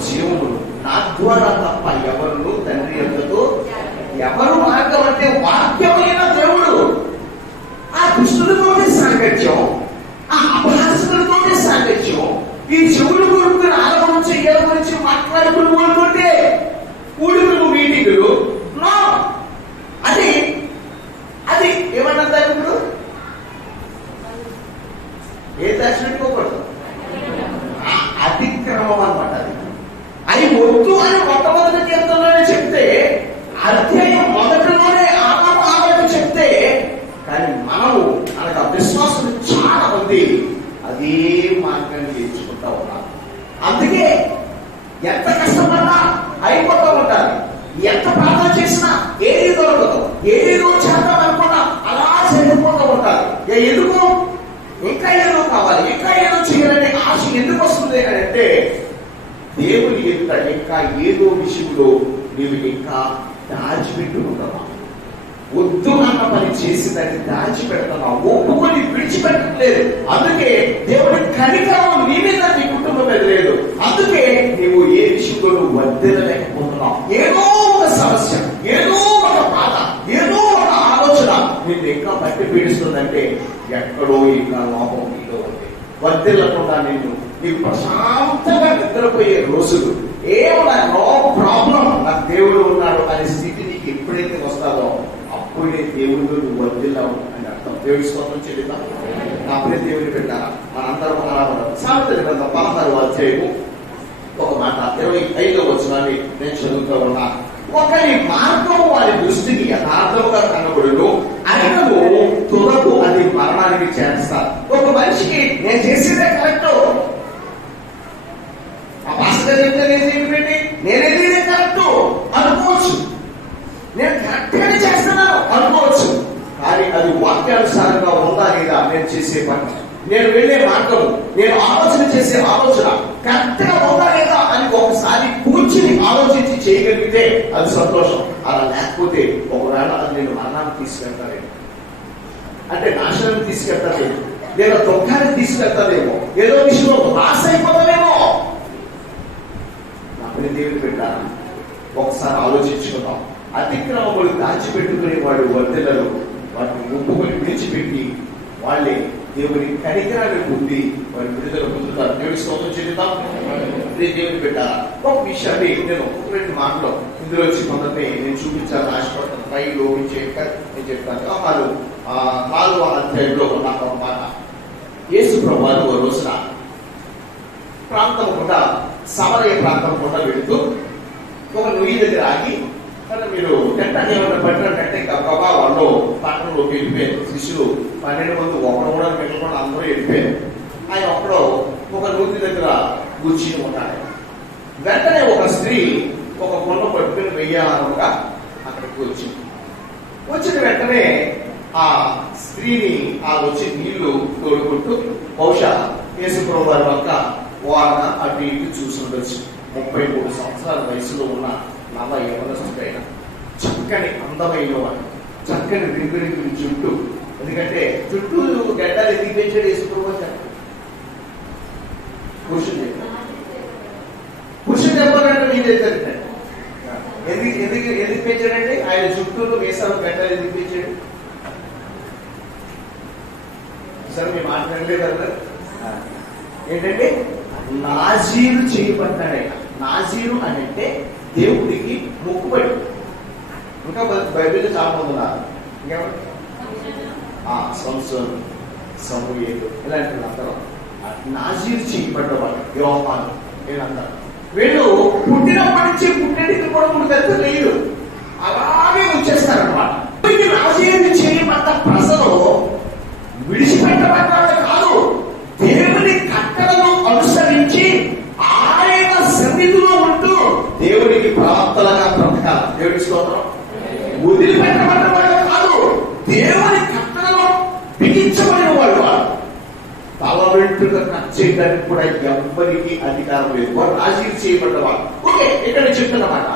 జీవములు, నా ద్వారా తప్ప ఎవరు తండ్రి యొద్దకు. ఎవరు మార్గం అంటే వాక్యమైన దేవుడు. ఆ దుష్టులతోనే సాంగత్యం, ఆ అపహాసకులతోనే సాంగత్యం, ఈ చెవులు కొడుకుని ఆలోచన ఏళ్ళ గురించి మాట్లాడుకుని కోరుకుంటే ఊడుకులు మీటింగులు అది ఏమన్నా ఇప్పుడు ఏ దాచిపెట్టుకోకూడదు. అతిక్రమం అనమాట. అది వద్దు అని మొట్టమొదటి కీర్తనలోనే చెప్తే, అధ్యాయం మొదటిలోనే ఆమెకు చెప్తే, కానీ మనము అనగా విశ్వాసులు చాలా మంది అదే మార్గాన్ని ఎంచుకుంటా ఉన్నారు. అందుకే ఎంత కష్టపడినా అయిపోతూ ఉంటారు. ఎంత ప్రార్థన చేసినా ఏది దొరకదు, ఏదో చేద్దాం అనుకున్నా అలా చనిపోతూ ఉంటారు. ఎందుకు? ఇంకా ఏదో కావాలి, ఇంకా ఏదో చేయాలనే ఆశ ఎందుకు వస్తుంది అని అంటే, దేవుని యొక్క ఇంకా ఏదో విషయంలో నీవు ఇంకా దాచిపెట్టుకుంటున్నావు. వద్దు అన్న పని చేసిందని దాచిపెడుతున్నావు, ఒప్పుకొని విడిచిపెట్టలేదు. అందుకే దేవుడి కనికరం నీ మీద, నీ కుటుంబం మీద లేదు. అందుకే నీవు ఏ విషయంలో వర్ధిల్లలేకపోతున్నావు. ఏదో ఒక సమస్య, ఏదో ఒక బాధ, ఏదో ఒక ఆలోచన నిన్ను ఇంకా పట్టి పీడిస్తుందంటే ఎక్కడో ఇంకా లోపం నీలో ఉంది. వర్ధిల్లకుండా నీకు ప్రశాంతంగా నిద్రపోయే రోజులు ఏమన్నా నో ప్రాబ్లం, నాకు దేవుడు ఉన్నాడు అనే స్థితి నీకు ఎప్పుడైతే వస్తాదో అప్పుడే దేవుడు నువ్వు వర్ధిల్లావు అని అర్థం. దేవుడి స్తోత్రం చెల్లిద్దాం. నా ప్రియ దేవుని పెట్టారా మనందరం అలా ఉండదు. సామెతల గ్రంథం 16వ అధ్యాయము ఒక మాట 25వ వచనాన్ని నేను చదువుతూ ఉన్నా. ఒకరి మార్గం వారి దృష్టికి యథార్థముగా కనబడును, ఆయనను తుదకు అది మరణానికి చేస్తారు. ఒక మనిషికి నేను చేసేదే కరెక్ట్, ఆ భాషగా చెప్తే నేనేది కరెక్ట్ అనుకోవచ్చు, నేను కరెక్ట్ గానే చేస్తున్నాను అనుకోవచ్చు. కానీ అది వాక్యానుసారంగా ఉందా లేదా నేను చేసే పని, నేను వెళ్లే మార్గము, నేను ఆలోచన చేసే ఆలోచన కరెక్ట్ గా ఉందా లేదా అని ఒకసారి కూర్చుని ఆలోచించి చేయగలిగితే అది సంతోషం. అలా లేకపోతే ఒకవేళ అది నేను మరణాన్ని తీసుకెళ్తానేమో, అంటే నాశనాన్ని తీసుకెళ్తానేమో, లేదా దుఃఖాన్ని తీసుకెళ్తానేమో, ఏదో విషయంలో రాసి అయిపోతానేమో. నా ప్రియ దేవుని పెట్టాను, ఒకసారి ఆలోచించుకుందాం. అతిక్రమములు దాచిపెట్టుకునే వాడు వర్ధిల్లరు, వాటిని ఒప్పుకొని విడిచిపెట్టి వాళ్ళే దేవుని కనికరాన్ని పొంది వారి విడుదల పొందుతారు. దేవుడి స్తోత్రం చెల్లిద్దాం. దేవుని పెట్టారా ఒక విషయాన్ని నేను ఒక రెండు మాటలు ఇందులో వచ్చి కొందరిని నేను చూపించాలని ఆశపడతాను. పైలో నేను చెప్తాను. 4వ అధ్యాయంలో నాకు ఒక మాట. యేసు ప్రభువారు ఓ రోజున ప్రాంతం కూడా సమరయ ప్రాంతం కూడా వెళుతూ ఒక నుయ్యి దగ్గర ఆగి, మీరు టెంటాన్ని ఏమన్నా పట్టినట్టంటే గబగబా వాళ్ళు పట్టణంలోకి వెళ్ళిపోయారు. శిష్యులు 12 మంది ఒకడు కూడా మిగలకుండా అందరూ వెళ్ళిపోయారు. ఆయన ఒక్కడో ఒక నూతి దగ్గర కూర్చుని ఉన్నాడు. వెంటనే ఒక స్త్రీ ఒక కొండ పట్టుకుని వెయ్యాలనుగా అక్కడికి వచ్చిన వెంటనే ఆ స్త్రీని వచ్చి నీళ్లు తోడుకుంటూ బహుశా యేసుప్రభు వారి పక్క వారన అటు ఇటు చూసుండొచ్చు. 33 సంవత్సరాల వయసులో ఉన్న నవ యవనస్తుడైన చక్కని అందమైన వాడు, చక్కని రింగురింగులు చుట్టూ. ఎందుకంటే చుట్టూ గడ్డలు ఎందుకు పెంచాడు యేసుప్రభు చెప్పండి. పురుషుడు చెప్పాలంటే నేను చెప్తాను. ఎందుకు పెంచాడంటే ఆయన చుట్టూ వేసాలు గడ్డలు ఎందుకు పెంచాడు? సరే మీ మాట్లాడలేదు కదా. ఏంటంటే నాజీరు చేయబడ్డాడు ఆయన. నాజీరు అని అంటే దేవుడికి మొక్కుబడి. ఇంకా బైబిల్లో చాలా మంది ఉన్నారు. సంసోను, సమూయేలు ఇలాంటి అందరూ నాజీరు చేయబడ్డవాడు. యోహాను వీళ్ళందరూ వీళ్ళు పుట్టినప్పటి నుంచి పుట్టేటికి కూడా 3 గంటలు లేదు, అలాగే వచ్చేస్తారన్నమాట. నాజీరు చేయబడ్డ ప్రజలు విడిచిపెట్టబడ్డాడు కాదు, దేవుని కట్టడను అనుసరించి ఆయన సన్నిధిలో ఉంటూ దేవుడికి ప్రాప్తలుగా బ్రతకాలి. దేవుడి స్తోత్రం. వదిలిపెట్టబడ్డవాడు కాదు, దేవుని కట్టడలో బిగించబడిన వాడు. తల వెంట్రుక కట్ చేయడానికి కూడా ఎవ్వరికి అధికారం లేదు. వాడు నాజీరు చేయబడ్డవాడు. ఓకే, ఇక్కడ చెప్తున్నమాట.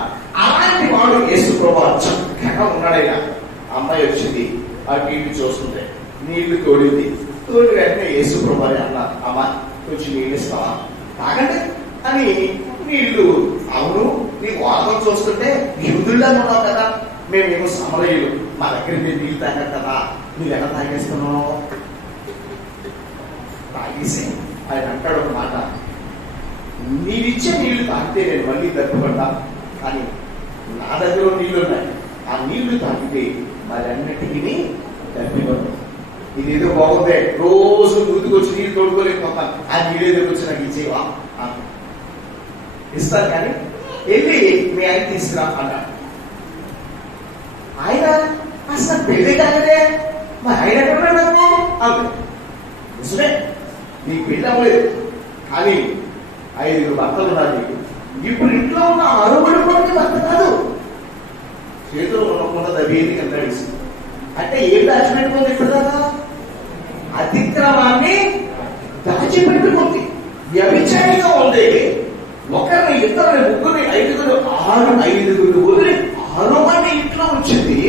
అలాంటి వాడు యేసు ప్రభువు చక్కగా ఉన్నాడైనా. అమ్మాయి వచ్చింది, అటు ఇటు చూస్తుంది, నీళ్లు తోడింది. తోడి వెంటనే యేసు ప్రభువు అన్నారు, అమ్మ కొంచెం నీళ్ళు ఇస్తావా, తాగండి అని. నీళ్లు, అవును నీ వాదం చూస్తుంటే యూదుల్లా ఉన్నావు కదా, మేమేమో సమరయులు, మా దగ్గర మీరు నీళ్ళు తాగారు కదా, మీరు ఎలా తాగేస్తున్నావు? తాగేసి ఆయన అంటాడు ఒక మాట, నీవిచ్చే నీళ్లు తాగితే నేను మళ్ళీ దప్పుకుంటా, కానీ నా దగ్గర నీళ్లు ఉన్నాయి, ఆ నీళ్లు తాగితే మరి అన్నిటికీ దప్పిపోతాం. ఇదేదో బాగుందే, రోజు ముందుకొచ్చి నీళ్ళు తోడుకోలేకపోతాను, ఆ నీళ్ళు దగ్గర వచ్చి నాకు ఇచ్చేవా ఇస్తాను, కానీ వెళ్ళి మీ ఆయన తీసుకురా అన్నాడు. ఆయన అసలు పెళ్లి కాగలే, మరి ఆయన ఎక్కడున్నాడు? నిజమే, నీకు పెళ్లి అవ్వలేదు, కానీ 5 భర్తలు ఉన్నారు నీకు. ఇప్పుడు ఇంట్లో ఉన్న 6 మంది భర్త కాదు, చేతులు ఉండకుండా దబేది అంటాడు. అంటే ఏం దాచిపెట్టుకుంది? ఇప్పుడు అతిక్రమాన్ని దాచిపెట్టుకుంది, వ్యభిచారిగా ఉంది. ఒకరిని, 2, 3, 5, 5 వదిలి 6 మంది ఇంట్లో వచ్చింది.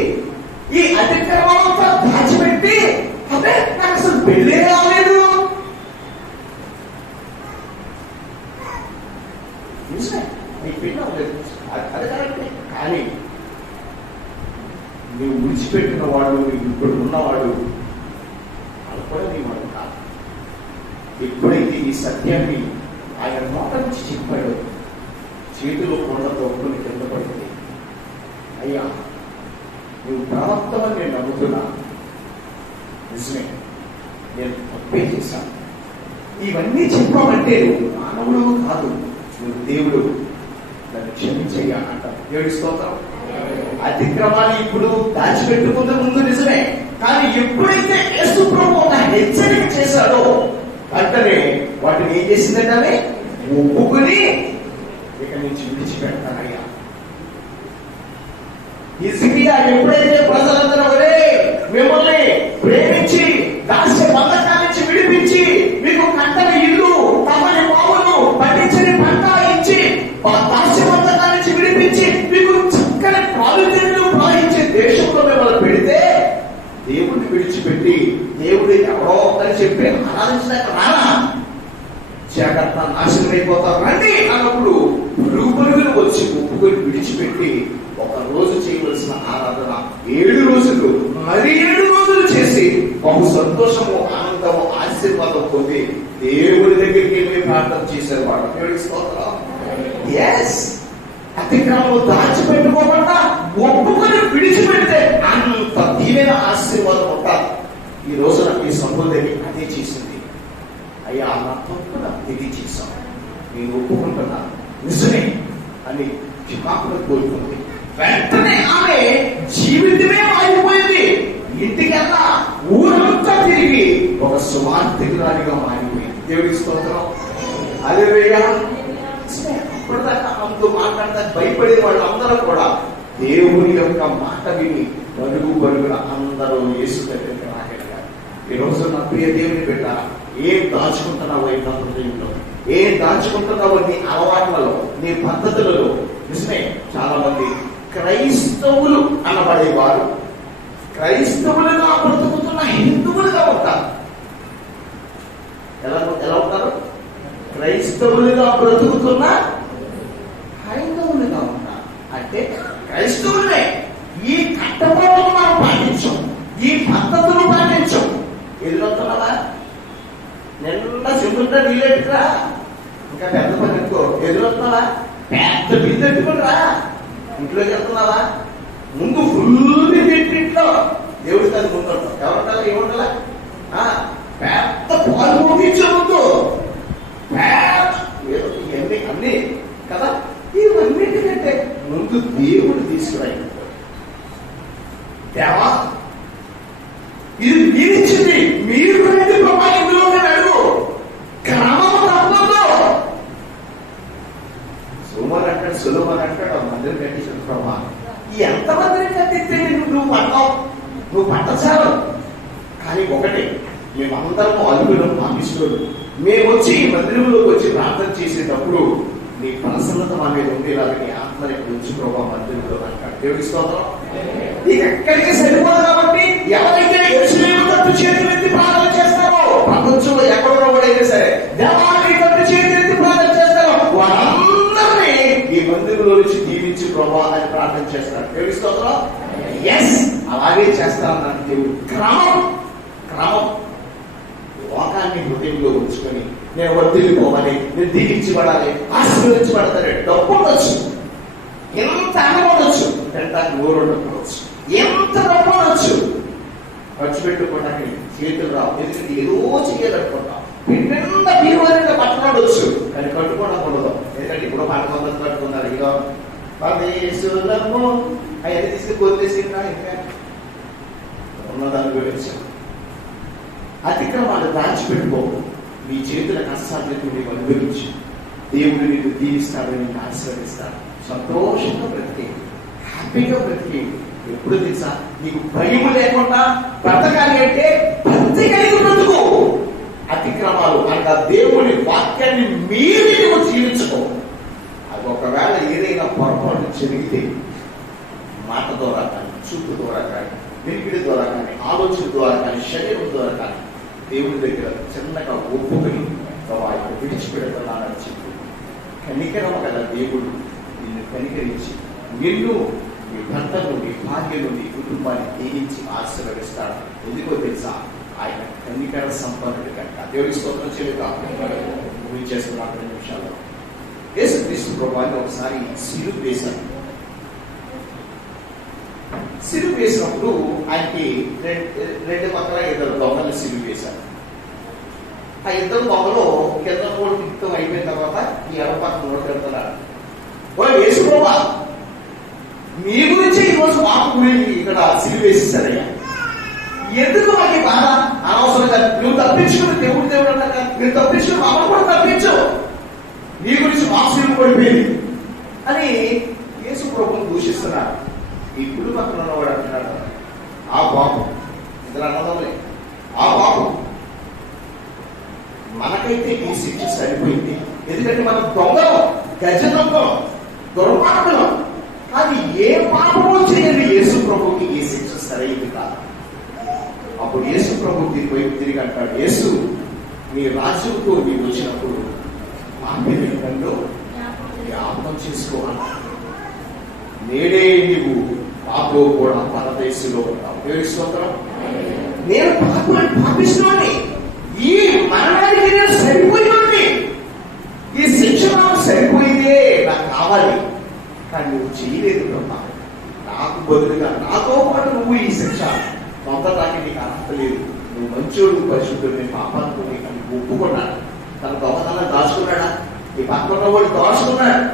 ఈ అతిక్రమంతో దాచిపెట్టి అదే నాకు అసలు పెళ్ళే రాలేదు. నీకు పెళ్ళి అవ్వలేదు, అది కరెక్టే, కానీ నువ్వు విడిచిపెట్టిన వాడు, ఇప్పుడు ఉన్నవాడు వాళ్ళు కూడా నీ వాడు కాదు. ఎప్పుడైతే ఈ సత్యాన్ని ఆయన నోట నుంచి చెప్పాడు, చేతిలో కొండతో ఒప్పుని కింద పడుతుంది. అయ్యా నువ్వు ప్రవక్తమని నేను నమ్ముతున్నా, నిజమే నేను తప్పే చేశాను. ఇవన్నీ చెప్పామంటే నువ్వు మానవుడు కాదు, నువ్వు దేవుడు, నన్ను క్షమించయ్యా అంటారు. దేవుడి స్తోత్రం. అతిక్రమాన్ని ఇప్పుడు దాచిపెట్టుకున్న ముందు నిజమే, కానీ ఎప్పుడైతే యేసు ప్రభువు ఒక హెచ్చరిక చేశాడో వెంటనే వాటిని ఏం చేసిందంటే ఒప్పుకుని ఇక నుంచి విడిచిపెడతానయ్యా. హిజ్కియా ఎప్పుడైతే ప్రజలందరూ మిమ్మల్ని ప్రేమించి దాస్య బంధకాల నుంచి విడిపించి మీకు కట్టని ఇల్లు, తమని పావులు, పండించని పంట ఇచ్చి దాస్య బంధకాల నుంచి విడిపించి మీకు చక్కని ప్రాలుద్యతలు ప్రవహించే దేశంలో మిమ్మల్ని పెడితే దేవుడిని విడిచిపెట్టి దేవుడి ఎవరో అని చెప్పి ఆరాధించడానికి రానా, జాగ్రత్త నాశనం అయిపోతారు రండి అన్నప్పుడు పరుగులు వచ్చి ఒప్పుకొని విడిచిపెట్టి ఒక రోజు చేయవలసిన ఆరాధన 7 రోజులు, మరి 7 రోజులు చేసి బహు సంతోషము, ఆనంద అద్భుతం ఆశీర్వాదం పొంది దేవుడి దగ్గరికి వెళ్ళి ప్రార్థన చేశారు వాళ్ళు. దేవుడికి స్తోత్రం. ఎస్, అతిక్రమం దాచిపెట్టుకోకుండా ఒప్పుకొని విడిచిపెడితే అంత దీవెన ఆశీర్వాదం ఉంటారు. ఈ రోజున ఈ సహోదరి అదే చేసింది. అయ్యా, నా తప్పు నాకు తెలియచేశాం, నేను ఒప్పుకుంటున్నాను, నిజమే అని క్షమాపణ కోరుకుంది. వెంటనే ఆమె జీవితమే మారిపోయింది. ఇంటికన్నా ఊరంతా తిరిగి ఒక సువార్తికురాలిగా మారిపోయింది. దేవుడికి స్తోత్రం. హల్లెలూయా. ఇప్పటిదాకా ఆమెతో మాట్లాడతా భయపడే వాళ్ళందరూ కూడా దేవుని యొక్క మాట విని పరుగున అందరూ యేసు దగ్గరికి రాగలిగారు. ఈ రోజు నా ప్రియ దేవుని బిడ్డ, ఏం దాచుకుంటున్నావో నా హృదయంలో, ఏం దాచుకుంటున్నావో నీ అలవాట్లలో, నీ పద్ధతులలో. నిజమే, చాలా మంది క్రైస్తవులు అనబడేవారు క్రైస్తవులుగా బ్రతుకుతున్న హిందువులుగా ఉంటారు. ఎలా ఉంటారు? క్రైస్తవులుగా బ్రతుకుతున్న హైందవులుగా ఉంటారు. అంటే క్రైస్తవులే, ఈ కట్టబోతులు మనం పాటించం, ఈ పద్ధతులు పాటించం. ఎదురవుతున్నావా? నిన్న చెబుతుంటా నీళ్ళెట్టురా, ఇంకా పెద్ద పని ఎక్కువ. ఎదురవుతున్నావా? పెద్ద బిల్లు పెట్టుకునిరా. ఇంట్లోకి వెళ్తున్నావా? ముందు ఫుల్ ఇంట్లో దేవుడి తల్లి ముందు ఎవరుండాలా? ఏముండాలా? పెద్ద పాలు మోగించే ముందు ఇవన్నీ అన్ని కదా. ఇవన్నిటికంటే ముందు దేవుడు తీసుకురాయి. దేవా, ఇది మీరిచ్చింది, మీరు ఇందులోనే అడుగు, క్రమం తప్పదు. సోమవారం అంటాడు, సులభం అంటాడు, మందిరం కట్టించాడు. ప్రభా, ఎంత మందిరం కట్టిస్తే నువ్వు పడతావు, నువ్వు పట్టచాలు. కానీ ఒకటి, మేమందరం అలుగులు పాపిస్తుడు, మేము వచ్చి ఈ మందిరంలోకి వచ్చి ప్రార్థన చేసేటప్పుడు నీ ప్రసన్నత మా మీద ఉండేలాగా నీ ఆత్మని ఉంచు ప్రభావ మందిరంలో అంటాడు. దేవుడి స్తోత్రం. నీకు ఎక్కడికి సరిపోదు కాబట్టి ఎవరైతే యెరూషలేము తట్టు చేతులు ఎత్తి ప్రార్థన చేస్తారో, ప్రపంచంలో ఎక్కడో కూడా సరే దేవాలయం తట్టు చేతులు ఎత్తి ప్రార్థన చేస్తారో వారందరినీ ఈ మందిరంలో నుంచి దీవించి ప్రభావ అని ప్రార్థన చేస్తారు. దేవుడి స్తోత్రం. ఎస్, అలాగే చేస్తారన్నాడు దేవుడు. క్రమం లోకాన్ని హృదయంలో ఉంచుకొని నేను వర్ధిల్లిపోవాలి, నేను దీవించబడాలి, ఆశీర్వదించబడతాను. డబ్బు ఉండొచ్చు, ఎంత అన్నం ఉండొచ్చు, తింటానికి నోరు ఉండకపోవచ్చు, ఎంత డబ్బు ఉండొచ్చు, ఖర్చు పెట్టుకోవడానికి చేతులు రావు. ఎందుకంటే ఏదో చేయాలనుకుంటాం. నిండా బీరువారిగా పట్టుకోవచ్చు, కానీ కట్టుకోవడానికి ఉండదు. ఎందుకంటే ఇప్పుడు పంట పద్ధతి కట్టుకున్నారు. ఇదో పదేసులము అవన్నీ తీసుకుని కొద్దిసేనా ఇంకా ఉన్నదాన్ని గురించి అతిక్రమాలు దాచిపెట్టుకో. నీ చేతుల కష్టాలను నీకు అనుభవించి దేవుడు నీకు దీవిస్తాడని నిన్ను ఆశీర్వదిస్తాడు. సంతోషంగా బ్రతికి, హ్యాపీగా బ్రతికి. ఎప్పుడు తెలుసా, నీకు భయం లేకుండా బ్రతకాలి అంటే భక్తి కలిగి బ్రతుకు. అతిక్రమాలు అనగా దేవుని వాక్యాన్ని మీరి నువ్వు జీవించుకో. అది ఒకవేళ ఏదైనా పొరపాటు జరిగితే మాట ద్వారా కానీ, చూపు ద్వారా కానీ, వినికిడి ద్వారా కానీ, ఆలోచన ద్వారా కానీ, శరీరం ద్వారా కానీ దేవుడి దగ్గర చిన్నగా ఒప్పుకొని విడిచిపెడుతున్నానని చెప్పి కనికరమ గల దేవుడు నిన్ను కనికరించి నిన్ను, నీ భర్తను, నీ భార్యను, నీ కుటుంబాన్ని దీవించి ఆశీర్వదిస్తాడు. ఎందుకో తెలుసా, ఆయన కనికర సంపన్నుడు కనుక. దేవుడికి స్తోత్రం చేయగా ముగించేస్తున్న చేస్తున్న 2 నిమిషాల్లో యేసుక్రీస్తు ప్రభువుని ఒకసారి సిలువ వేశారు. సిలువ వేసినప్పుడు ఆయనకి 2 పక్కల 2 దొంగలు సిలువ వేశారు. ఆ 2 దొంగలు కింద కూడా తిట్టం అయిపోయిన తర్వాత ఈ ఎడమ పక్కన నోటు పెడుతున్నారు. ఓ యేసు ప్రభువా, మీ గురించి ఈరోజు మాకు గురించి ఇక్కడ సిలువ వేసేసారయ్యా, ఎందుకు మాకు బాధ? అనవసరంగా నువ్వు తప్పించుకుని దేవుడు అంటారు, మీరు తప్పించుకుని మమ్మల్ని కూడా తప్పించు, నీ గురించి మాకు సిలువ పడిపోయింది అని యేసు ప్రభువుని దూషిస్తున్నారు. ఇప్పుడు పక్కన ఉన్నవాడు అంటున్నాడు, ఆ బాబు, ఇద్దరు అన్నదమ్ములే, ఆ బాబు మనకైతే ఈ శిక్ష సరిపోయింది. ఎందుకంటే మనం దొంగలం, గజ దొంగలం, దుర్మార్గులం. కానీ ఏ పాపము చేయని యేసు ప్రభుకి ఈ శిక్ష సరైంది కాదు. అప్పుడు యేసు ప్రభు తిరిగి అంటాడు, యేసు మీ రాజ్యంతో నీకు వచ్చినప్పుడు మా పేరులో జ్ఞాపకం చేసుకోవాలి. నేడే నీవు పాపో కూడా పరదేశంలో ఉంటావు. దేవుని స్తోత్రం. నేను పాపిస్తున్నాను, ఈ మరణానికి నేను సరిపోయింది, ఈ శిక్ష నాకు సరిపోయిందే, నాకు కావాలి, కానీ నువ్వు చేయలేదు బ్రహ్మ. నాకు బదులుగా నాతో పాటు నువ్వు ఈ శిక్ష పొందడానికి నీకు అర్హత లేదు. నువ్వు మంచోడు, పరిశుద్ధుడు, నేను పాపానికి నీకు ఒప్పుకున్నాడు. తన దొంగతనం దాచుకున్నాడా? ఈ పక్కన వాడు దాచుకున్నాడు,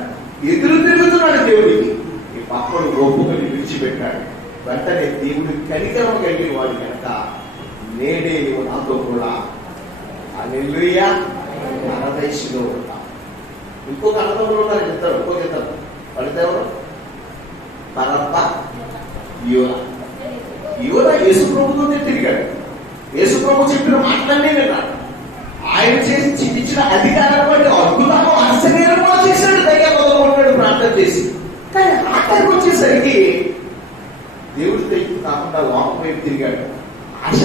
ఎదురు తిరుగుతున్నాడు దేవుడికి. ఈ పక్కడు ఒప్పుకొని విడిచిపెట్టాడు. వెంటనే దేవుడు కనికరం కలిగిన వాడు కనుక నేడే నువ్వు నాతో కూడా హల్లెలూయా పరదేశంలో ఉంటా. ఇంకొక అర్థంలో ఉన్నారు ఇద్దరు, ఇంకొక ఇద్దరు. వాళ్ళిద్దరు బరబ్బ, యోనా. యోనా యేసు ప్రభుతోనే తిరిగాడు. యేసు ప్రభు చెప్పిన మాటలన్నీ విన్నాడు. ఆయన చేసి ఇచ్చిన అధికారం బట్టి అద్భుతాలు ఆశ్చర్యాలు కూడా చేశాడు. దయ్యాలు వదలగొట్టాడు ప్రార్థన చేసి. కానీ ఆఖరికి వచ్చేసరికి దేవుడి దగ్గర కాకుండా లోకం వైపు తిరిగాడు. ఆశ,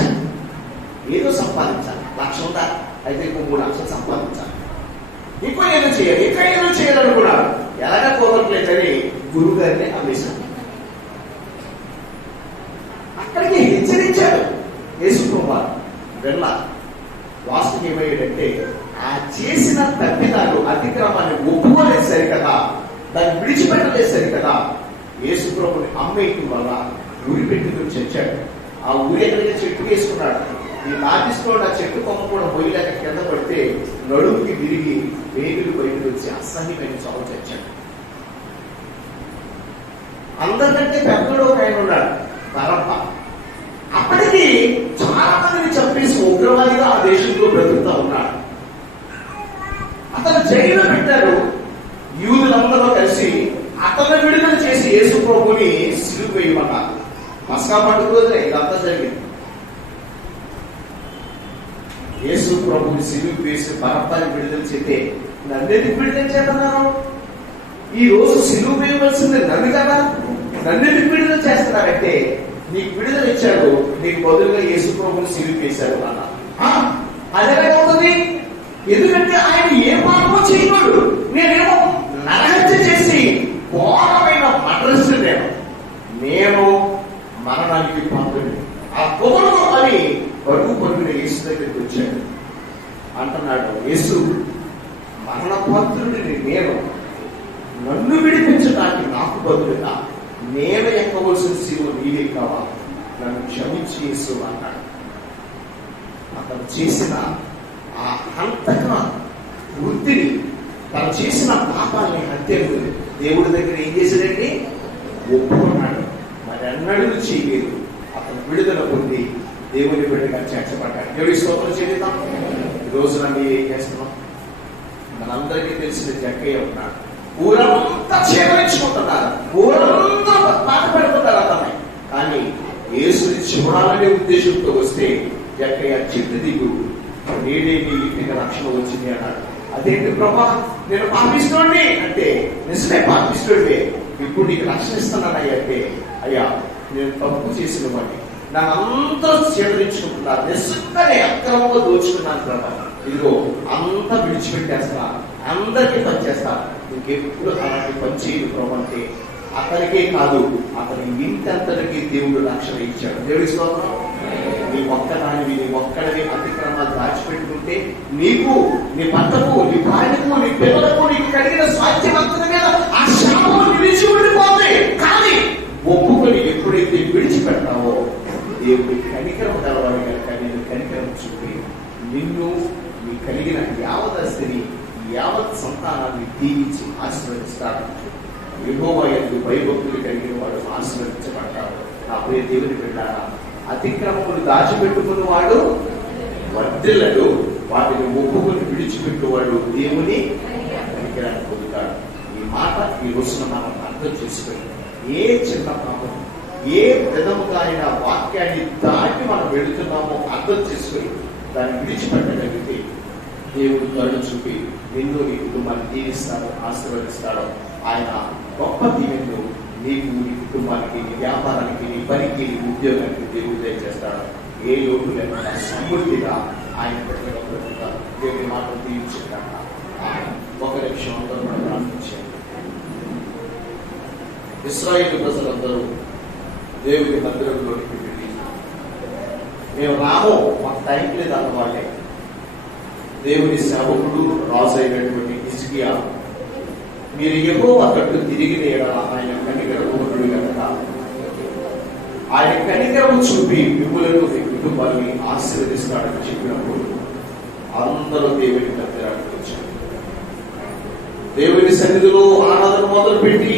ఏదో సంపాదించాలి, 1,00,000 ఉందా అయితే ఇంకో 3 లక్షలు సంపాదించాలి, ఇంకో ఏదో చేయాలి, ఇంకా ఏదో చేయాలనుకున్నాడు. ఎలాగా కుదరట్లేదని గురువు గారిని అమ్మేశాడు. అక్కడికి హెచ్చరించాడు యేసు ప్రభువారు. వెళ్ళా వాస్తవం ఏమయ్యాడంటే, ఆ చేసిన తప్పిదాలు అతిక్రమాన్ని ఒప్పుకోలేదు సరికదా, దాన్ని విడిచిపెట్టలేదు సరికదా, యేసు ప్రభుని అమ్మేయటం వల్ల ఊరి పెట్టుకుని చచ్చాడు. ఆ ఊరి ఎక్కడికి చెట్టు వేసుకున్నాడు. ఈ నాటిస్తోడు ఆ చెట్టు కొమ్మ కూడా మొయ్యలేక కింద పడితే నడుముకి విరిగి వేగులు బయటకు వచ్చి అసహ్యమైన చావు చచ్చాడు. అందరికంటే పెద్దలో ఒక ఆయన ఉన్నాడు, బరబ్బ. అప్పటికి చాలా మందిని చంపేసి ఉగ్రవాదిగా ఆ దేశంలో బ్రతుకుతా ఉన్నాడు. అతను జైల్లో పెట్టారు. యూదులందరూ కలిసి అతను విడుదల చేసి యేసు ప్రభుని సిలువ వేయమన్నారు. మస్కా పండుగ రోజునే ఇదంతా జరిగింది. యేసు ప్రభుని సిలువ వేసి బరబ్బని విడుదల చేస్తే నన్నెందుకు విడుదల చేస్తున్నారు? ఈ రోజు సిలువ వేయవలసింది నన్ను కదా, నన్నెందుకు విడుదల చేస్తున్నారంటే, నీకు విడుదల ఇచ్చాడు, నీకు బదులుగా యేసు ప్రభుని సిలువ వేశాడు అన్న. అదేలాగవుతుంది? ఎందుకంటే ఆయన ఏ పాపమో చేయకూడదు. నేనేమో నరహత్య చేసి ఘోరమైన మడ్రస్సు, నేను మరణానికి పాత్రుని, ఆ కుమరుడు అని పరుగున యేసు దగ్గరికి వచ్చాడు. అంటున్నాడు, యేసు మరణ పాత్రుడిని నేను, నన్ను విడిపించడానికి నాకు బదులుగా నేను ఎక్కవలసిన శిలువ నీవే కావాలి, నన్ను క్షమించి యేసు అన్నాడు. అతను చేసిన ఆ హంతక వృత్తిని, తను చేసిన పాపాలని, హత్యను దేవుడి దగ్గర ఏం చేశాడండి? ఒప్పుకున్నాడు. మరి అన్నడూ చేయలేదు. అతను విడుదల పొంది దేవుని బిడ్డగా చేర్చబడ్డాడు. దేవుడి స్తోత్రం చెల్లిద్దాం. ఈ రోజున మీరు ఏం చేస్తున్నాం? మనందరికీ తెలిసిన జక్కయ్య ఉన్నాడు. ఊరంతా చేరించుకుంటున్నారు, ఊరంతా బాధపడుతున్నారు అతన్ని. కానీ యేసుని చూడాలనే ఉద్దేశంతో వస్తే జక్కయ్య చెట్టు దిగు, నేడే నీ ఇంటికి రక్షణ వచ్చింది అన్నాడు. అదేంటి ప్రభా, నేను పాపిస్తోండి అంటే, నిజమే పాపిస్తోండి, ఇప్పుడు నీకు రక్షణ ఇస్తున్నానయ్యా అంటే, అయ్యా నేను తప్పు చేసిన వాడిని, నన్ను అందరూ చేదరించుకుంటున్నారు, నిజంగానే అక్రమంగా దోచుకున్నాను ప్రభా, ఇదిగో అంతా విడిచిపెట్టేస్తా, అందరికీ పనిచేస్తా, ఇంకెప్పుడు అలాంటి పని చేయదు ప్రభు అంటే, అతనికే కాదు అతని ఇంతంతటికి దేవుడు రక్షణ ఇచ్చాడు. దేవుడి స్తోత్రం. నీ ఒక్కదానివి, నీ ఒక్కడివి అతిక్రమాలు దాచిపెట్టుకుంటే నీకు, నీ భర్తకు, నీ భార్యకు, నీ పిల్లలకు నీకు కలిగిన స్వాస్థ్యవంతుల మీద ఆ శాపము నిలిచి ఉండిపోతుంది. కానీ ఒప్పుకొని ఎప్పుడైతే విడిచిపెడతావో దేవుడి కనికరం కలవాలి కనుక నేను కనికరం చూపి నిన్ను, నీ కలిగిన యావదస్తిని, యావత్ సంతానాన్ని దీవించి ఆశీర్వదిస్తాడు. యెహోవా యందు భయభక్తులు కలిగిన వాడు ఆశీర్వదించబడతాడు. నా ప్రియ దేవుని బిడ్డలారా, అతిక్రమములు దాచిపెట్టుకున్న వాడు వర్ధిల్లడు, వాటిని ఒప్పుకొని విడిచిపెట్టువాడు దేవుని కనికరాన్ని పొందుతాడు. ఈ మాట ఈ రోజున మనం అర్థం చేసుకొని, ఏ చిన్న పాపం, ఏ విధముగా అయిన వాక్యాన్ని దాటి మనం వెళుతున్నామో అర్థం చేసుకొని దాన్ని విడిచిపెట్టగలిగితే దేవుడు కరుణ చూపి నిన్ను, నీ కుటుంబాన్ని దీవిస్తాడు, ఆశీర్వదిస్తాడు. ఆయన గొప్ప దీవెనలు నీకు, నీ కుటుంబానికి, నీ వ్యాపారానికి, నీ పనికి, నీ ఉద్యోగానికి దేవుడు దయచేస్తాడు. ఏ లోటు లేకుండా సమృద్ధిగా ఆయన బ్రతుకుతారు. దేవుని మాటలు దీవించాక ఒక నిమిషం అందరూ మనం ప్రార్థించారు. ఇశ్రాయేలు ప్రజలందరూ దేవుని మందిరంలోనికి వెళ్ళి, మేము రాము, మాకు టైం లేదు అన్నవాళ్ళే, దేవుని సేవకుడు రాజు అయినటువంటి హిజ్కియా, మీరు యెహోవా తట్టు తిరిగిన యెడల ఆయన కనికరము కనుక ఆయన కనికరము చూపి మిమ్ములను మీ కుటుంబాన్ని ఆశీర్వదిస్తాడని చెప్పినప్పుడు అందరూ దేవుని దగ్గరకు వచ్చారు. దేవుని సన్నిధిలో ఆరాధన మొదలుపెట్టి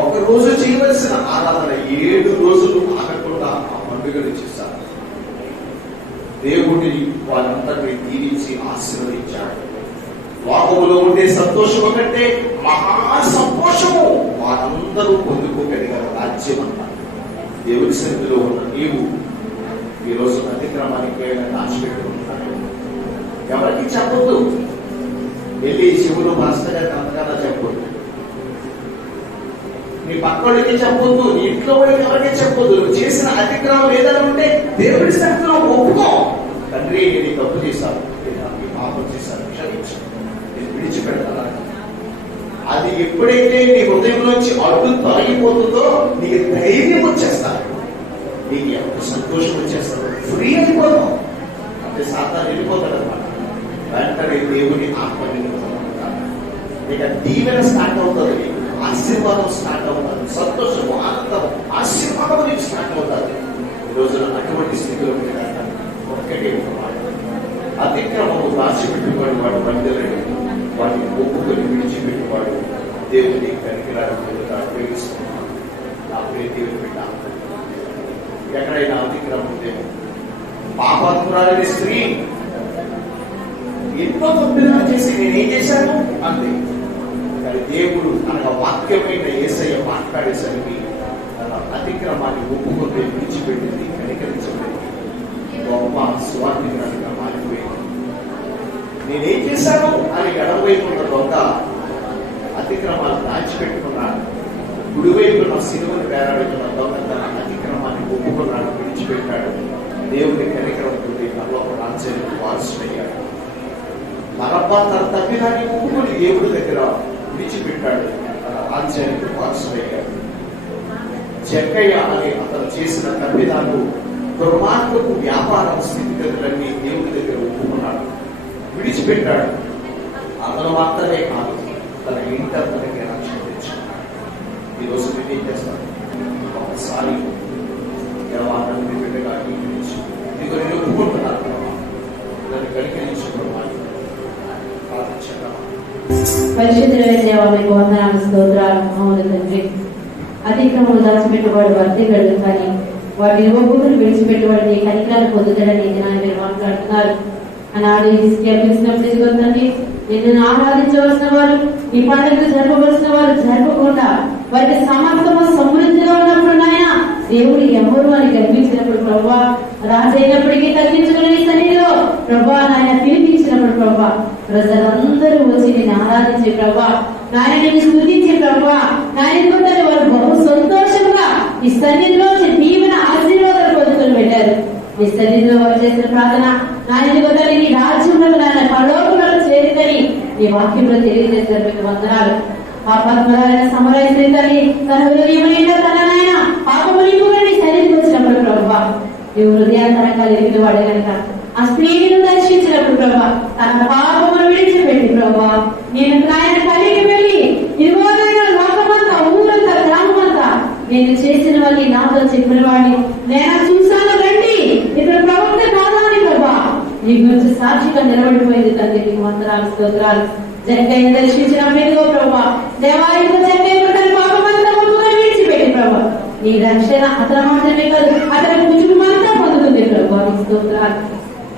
ఒక్కరోజు చేయవలసిన ఆరాధన 7 రోజులు ఆగకుండా ఆ పండుగను చేశారు. దేవుడిని వారందరినీ దీవించి ఆశీర్వదించాడు. లోకములో ఉండే సంతోషం కంటే మహా సంతోషము వారందరూ పొందుకోగలిగారు. రాజ్యం అంతా దేవుని సన్నిధిలో ఉన్న నీవు ఈరోజు అతిక్రమానికి దాచిపెట్టుకుంటున్నాను. ఎవరికి చెప్పొద్దు. వెళ్ళి శివులు మనసుగా అంతకన్నా చెప్పొద్దు. నీ పక్కడికి చెప్పొద్దు, నీ ఇంట్లో వాళ్ళకి ఎవరికి చెప్పొద్దు. నువ్వు చేసిన అతిక్రమం ఏదైనా ఉంటే దేవుడి సన్నిధిలో ఒప్పుకో. తండ్రి, నేను తప్పు చేశాను, నేను పాపం చేశాను, క్షమించు, నేను విడిచిపెడతాను. అది ఎప్పుడైతే నీ హృదయంలోంచి అడ్డు తొలగిపోతుందో నీకు ధైర్యం వచ్చేస్తాడు, నీకు ఎంత సంతోషం వచ్చేస్తాడు, ఫ్రీ అయిపోతాం. అంటే సాతాను వెళ్ళిపోతాడు అనమాట. వెంటనే దేవుని ఆత్మ ఇక దీవెన స్టార్ట్ అవుతుంది, ఆశీర్వాదం స్టార్ట్ అవుతుంది, సంతోషము, ఆనందం, ఆశీర్వాదం నీకు స్టార్ట్ అవుతుంది. ఈ రోజున అటువంటి స్థితిలో ఒక్కటే ఒక మాట, అతిక్రమము దాచిపెట్టుబడి వాడు బంధువులను వాటిని ఒప్పుకొని విడిచిపెట్టువాడు దేవుని కనికరాలు పొందుతాడు, ఉపయోగిస్తున్నాడు. నా ప్రియ దేవుని బిడ్డ, ఎక్కడైనా అతిక్రమం ఉందేమో, పాపాత్మురాలని స్త్రీ ఎన్నో తప్పులు చేసి నేనేం చేశాను అంతే. కానీ దేవుడు అనగా వాక్యమైన యేసయ్య మాట్లాడేసరికి తన అతిక్రమాన్ని ఒప్పుకొని విడిచిపెట్టింది, కనికరించబడింది, గొప్ప స్వార్థికురాలిగా మారిపోయింది. నేనేం చేశాను అని ఎడమవైపున్న దొంగ అతిక్రమాలు దాచిపెట్టుకున్నాడు, కుడివైపున సిలువను వేలాడుతున్న దొంగ తన అతిక్రమాన్ని ఒప్పుకున్నాడు, విడిచిపెట్టాడు. దేవుని కనికరం పొంది పరలోక రాజ్యానికి వారసుడయ్యాడు. తన తప్పిదాన్ని ఒప్పుకొని దేవుడి దగ్గర విడిచిపెట్టాడు, తన రాజ్యానికి వారసుడయ్యాడు. జక్కయ్య అనే అతను చేసిన తప్పిదాలు, దుర్మార్గపు వ్యాపారం స్థితిగతులన్నీ దేవుడి దగ్గర ఒప్పుకున్నాడు, విడిచిపెట్టాడు. అతను మాత్రమే కాదు, తన ఇంటి అతనికి రక్షణ తెచ్చుకున్నాడు. ఈరోజు నేను ఏం చేస్తాను, ఒకసారి దేవాన్ని బిడ్డగా ఇదిగో నేను ఒప్పుకుంటున్నాను, దాన్ని కనికరించుకోవాలి. పరిశుద్ధులైన దేవా, మీకు వందనాలు, స్తోత్రాలు, మహోన్నత తండ్రి. అతిక్రమం దాచిపెట్టుబడి వర్తిగలడు, కానీ వాటిని ఒప్పుకొని విడిచిపెట్టుబడి నీ కనికరాలు పొందుతాడని మీరు మాట్లాడుతున్నారు. ఆనాడు హిజ్కియా పిలిచినప్పుడు ఇదిగో తండ్రి, నిన్ను ఆరాధించవలసిన వారు, నీ పండుగలు జరపవలసిన వారు జరపకుండా వారికి సమర్థము సమృద్ధిగా ఉన్నప్పుడు నాయన దేవుడు ఎవరు అని గర్వించినప్పుడు ప్రభా, రాజైనప్పటికీ తగ్గించుకుని సన్నిధిలో ప్రభా నాయన పిలిపించినప్పుడు ప్రభా, ప్రజలందరూ వచ్చి నేను ఆరాధించే ప్రభా, నాయన నేను స్తుతించే ప్రభా, నాయన వారు బహు సంతోషంగా ఈ సన్నిధిలో దీవెన ఆశీర్వాదాలు పొందుకొని పెట్టారు. మీ సన్నిధిలో వారు చేసిన ప్రార్థన నాయన వదలి నీ రాజ్యంలో నాయన పరలోకంలో చేరిందని ఈ వాక్యంలో తెలియజేశారు. మీకు వందనాలు. పాపాత్మరాలైన సమరాయిని తన హృదయమైన తన నాయన పాపముని సన్నిధికి వచ్చినప్పుడు ప్రభా, ఈ హృదయాంతరంగాలు ఎరిగిన వాడే కనుక ఆ స్త్రీని దర్శించినప్పుడు ప్రభా, తన పాపమును విడిచిపెట్టి ప్రభా, నేను నాయన కలిగి వెళ్ళి ఇదిగో లోకమంతా, ఊరంతా, గ్రామమంతా నేను చేసిన వాళ్ళని నాతో చెప్పిన వాడిని నేను చూశాను, రండి ఇక్కడ ప్రవక్త కాదా అని ప్రభా నీ గురించి సాక్షిగా నిలబడిపోయింది తండ్రి. నీకు వందనాలు, స్తోత్రాలు. జక్కయ్య దర్శించిన మీదుగో ప్రభా, దేవాలయంలో జక్కయ్య పాపమంతా విడిచిపెట్టి ప్రభా, నీ రక్షణ అతను మాత్రమే కాదు అతని కుటుంబమంతా పొందుతుంది ప్రభా. నీకు స్తోత్రాలు.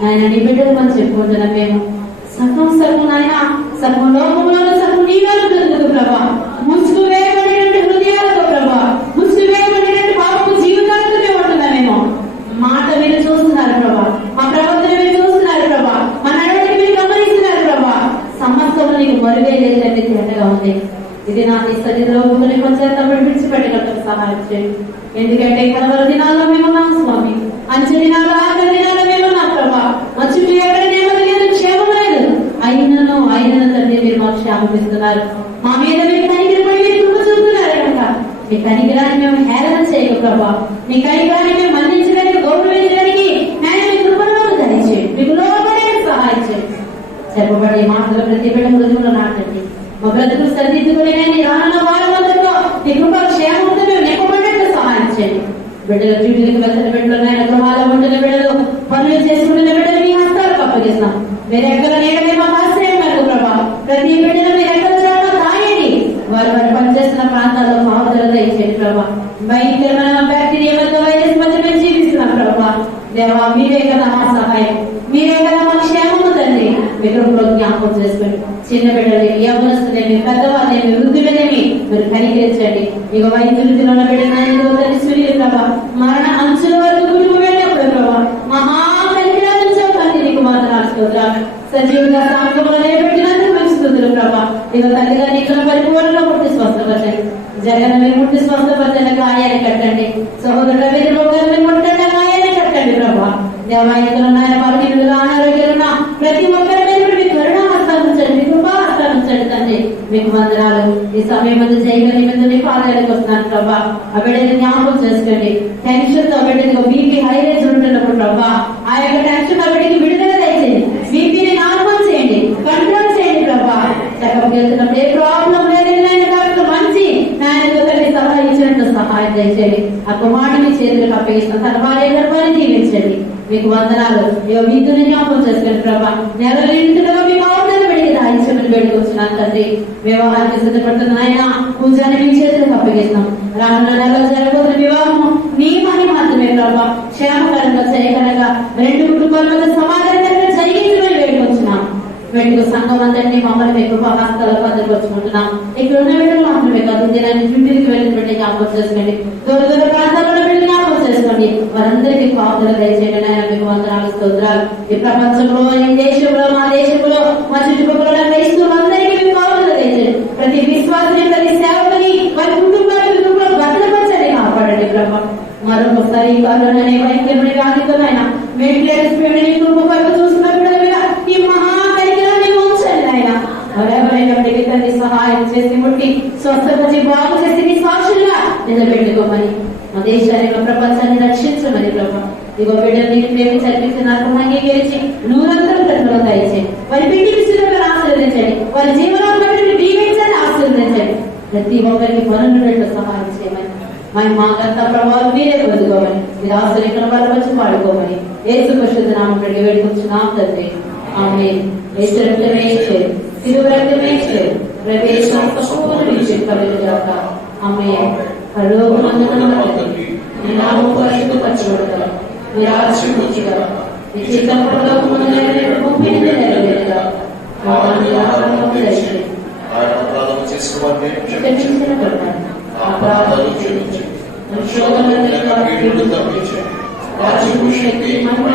ఆయన నీ బిడ్డలు మనం చెప్పుకుంటున్నాం, మేము సగం సగం ఆయన సగం లోకంలో సగం నీలో దొరుకుతుంది ప్రభా. ముసుగు వేయబడినట్టు హృదయాలతో ప్రభా, ముసుగు వేయబడినట్టు పాపపు జీవితాలతో మేము ఉంటున్నామేమో. మాట మీరు చూస్తున్నారు ప్రభా, మా ప్రవర్తన మీరు చూస్తున్నారు ప్రభా, మా నడవడికి మీరు గమనిస్తున్నారు ప్రభా. సమస్యలు నీకు మరుగే లేదంటే తేటగా ఉంది. ఇది నా నీ సన్నిధిలో కొంచెం విడిచిపెట్టగలకు సహాయం చేయండి. ఎందుకంటే కలవర దినాల్లో మేమున్నాం స్వామి, అంచె దినాలు, ఆఖరి దినాల్లో మేమున్నాం ప్రభా. మా చుట్టూ ఎక్కడ నెమ్మది లేదు, క్షేమం లేదు. అయినను తండ్రి మీరు మాకు క్షేమం ఇస్తున్నారు. మా మీద మీరు కనికరపడి మీరు కృప చూపుతున్నారు కనుక మీ కనికరాన్ని మేము హేళన చేయక ప్రభా, మీ కనికరాన్ని మేము మన్నించడానికి, గౌరవించడానికి ఆయన మీ కృపలో ధరించేయండి, మీకు లోపడే సహాయం చేయండి. చెప్పబడి మాటలు ప్రతి బిడ్డ హృదయంలో నాటండి. మా బ్రతుకులు సరిదిద్దుకుని రానున్న వారమంతలో నీ కృప క్షేమంతో మేము నెప్పబడ్డట్టు సహాయం చేయండి. బిడ్డలు డ్యూటీలకు వెళ్తున్న బిడ్డలు నాయన గృహాల ఉంటున్న బిడ్డలు పనులు చేసుకుంటున్న బిడ్డలు మీ హస్తాలకు అప్పగిస్తాం. మీరు ఎక్కడ నేడమే మాకు ఆశ్రయం కలుగు ప్రభా. ప్రతి బిడ్డలు మీరు ఎక్కడ చూడాలో రాయండి. వారు పనిచేస్తున్న ప్రాంతాల్లో సహోదరులతో ఇచ్చేయండి ప్రభా. భయంకరమైన బ్యాక్టీరియా వల్ల వైరస్ మధ్య మేము జీవిస్తున్నాం ప్రభా. దేవా మీరే కదా మా సహాయం, మీరే కదా మా క్షేమము తండ్రి. విగ్రహంలో జ్ఞాపకం చేసుకోండి. చిన్న బిడ్డలేమి, యవనస్తులేమి, పెద్దవాళ్ళేమి, వృద్ధులనేమి మీరు కనికరించండి. ఇక వైద్యులు ఉన్న బిడ్డలు తండ్రి సూర్యులు ప్రభా మరణ అంచుల వరకు కుటుంబం వెళ్ళినప్పుడు ప్రభా మహాకనికరించే తండ్రి నీకు వందనాలు స్తోత్రాలు. సజీవుగా సాంగంలో నిలబెట్టినందుకు మీకు స్తుతులు ప్రభా. ఇక తల్లిగా నీకు పరిపూర్ణంగా పుట్టి స్వస్థపరచండి. జగన్ మీరు ముట్టి స్వస్థపరచండి, గాయాన్ని కట్టండి. సహోదరుల మీద రోగాలను ముట్టండి, గాయాన్ని కట్టండి ప్రభా. దేవాయకులు నాయన బలహీనులుగా అనారోగ్యాలున్న ప్రతి ఒక్కరి మీద మీ కరుణ హస్తాలు ఉంచండి, మీ కృపా హస్తాలు ఉంచండి తండ్రి. మీకు వందనాలు. ఈ సమయం ముందు చేయగలి మీద మీ పాదాలకు వస్తున్నాను ప్రభా. ఆ బిడ్డని జ్ఞాపకం చేసుకోండి. టెన్షన్ తో బిడ్డకి బీపీ హై రేంజ్ ఉంటున్నప్పుడు ప్రభా ఆ యొక్క టెన్షన్ ఆ బిడ్డకి విడుదల దయచేయండి. బీపీని నార్మల్ చేయండి, కంట్రోల్ చేయండి ప్రభా. చెకప్ వెళ్తున్నప్పుడు ఏ ప్రాబ్లం లేదు డాక్టర్ మంచి నాయనతో తల్లి సలహా ఇచ్చినట్టు సహాయం దయచేయండి. ఆ కుమారుడిని చేతులకు అప్పగిస్తాం. తన భార్య గర్భాన్ని దీవించండి. మీకు వందనాలు. విద్యుని జ్ఞాపకం చేసుకోండి ప్రభా. నెలలు ఇంటిలో మీకు అవసరం పెడిగి దాయించమని వేడుకొచ్చున్నాను తండ్రి. వివాహానికి సిద్ధపడుతున్న ఆయన పూజాన్ని మీ చేతులకు అప్పగిస్తాం. రానున్న నెలలో జరగబోతున్న వివాహము నీ మహిమ మాత్రమే ప్రభా. క్షేమకరంగా చేయకరంగా రెండు కుటుంబాల మధ్య సమాధానంగా జరిగించమని వేడుకొచ్చున్నాం. వెంటనే సంఘం అందరినీ మమ్మల్ని మీ కృపా హస్తాలకు భద్రపరుచుకుంటున్నాం. ఇక్కడ ఉన్న బిడ్డలు మాత్రమే కాదు, దినాన్ని డ్యూటీకి వెళ్ళిన బిడ్డ జ్ఞాపకం చేసుకోండి. దూర దూర ప్రాంతాల్లో బిడ్డ జ్ఞాపకం చేసుకోండి. వారందరికీ కాపుదల దయచేయండి నాయన. మీకు వందనాలు స్తోత్రాలు. ఈ ప్రపంచంలో, ఈ దేశంలో, మా దేశంలో, మా చుట్టుపక్కల క్రైస్తవులందరికీ మీకు కాపుదల దయచేయండి. ప్రతి విశ్వాసిని, ప్రతి సేవకుని వారి కుటుంబాలను భద్రపరచండి, కాపాడండి ప్రభా. మరొకసారి కరోనా వైద్యమైన వ్యాధితో ఆయన వెంటిలేటర్స్ చూస్తున్న బిడ్డల మీద ఈ మహాకరికరాన్ని ఉంచండి ఆయన. ఎవరెవరైనా తండ్రి సహాయం చేసి ముట్టి స్వస్థపరిచి బాగు చేసి నీ సాక్షులుగా నిలబెట్టుకోమని, మా దేశాన్ని ప్రపంచాన్ని రక్షించమని ప్రభా. ఇగో బిడ్డలు నీకు ప్రేమించి అర్పించిన అంగీకరించి నూరంతరం ప్రతిలో దయచేయండి. వారి పిండి విషయంలో ఆశీర్వదించండి. వారి జీవనాన్ని దీవించండి, ఆశీర్వదించండి. ప్రతి ఒక్కరికి పనులు సహాయం చేయమని, మాకంతా ప్రభావం మీరే పొందుకోమని, మీరు ఆశ్రయించిన వాళ్ళ వచ్చి పాడుకోమని యేసు పరిశుద్ధ నామమున వేడుకొంచున్నాం తండ్రి. ఆమేన్. యేసు రక్తమే ఇచ్చేది, శిలువ రక్తమే ఇచ్చేది, ప్రవేశం సంపూర్ణ విజయం కలుగుగాక. ఆమేన్. పరలోకమందున్న మా తండ్రి, నీ నామము పరిశుద్ధపరచబడుగాక, మీ రాజ్యం వచ్చుగాక, మీ చిత్తం పరలోకమందు నెరవేరు భూమి మీద నెరవేరుగాక. మా ఆహారము దయచేయండి. అపరాధము చేసిన వారిని క్షమించిన పరమాత్మ అపరాధాలు క్షమించండి. కీడును తప్పించండి. రాజ్యము, శక్తి, మహిమ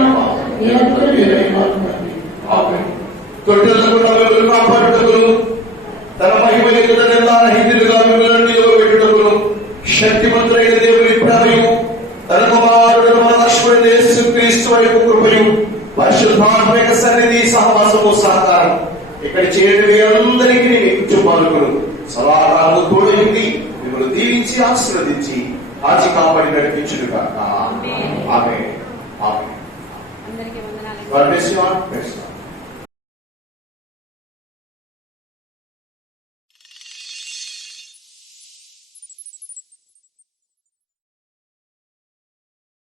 నిరంతరం మీరే. ఆమేన్. తొట్టెలకు నలుగురు కాపాడుటకును, తన మహిమ ఎదుట నిర్ణహితులుగా మిమ్మల్ని నిలవబెట్టుటకును శక్తిమంతుడైన దేవుని ప్రేమయు, తన కుమారుడు మన లక్ష్మణుడు యేసుక్రీస్తు వైపు కృపయు, పరిశుద్ధాత్మ సన్నిధి సహవాసము సహకారం ఇక్కడ చేయడమే అందరికీ నీ కుటుంబాలకు సదాకాలము తోడైంది. మిమ్మల్ని దీవించి ఆశీర్వదించి కాచి కాపాడి నడిపించునుగాక. ఆమేన్. ఆమేన్. అందరికీ వందనాలు. God bless you all.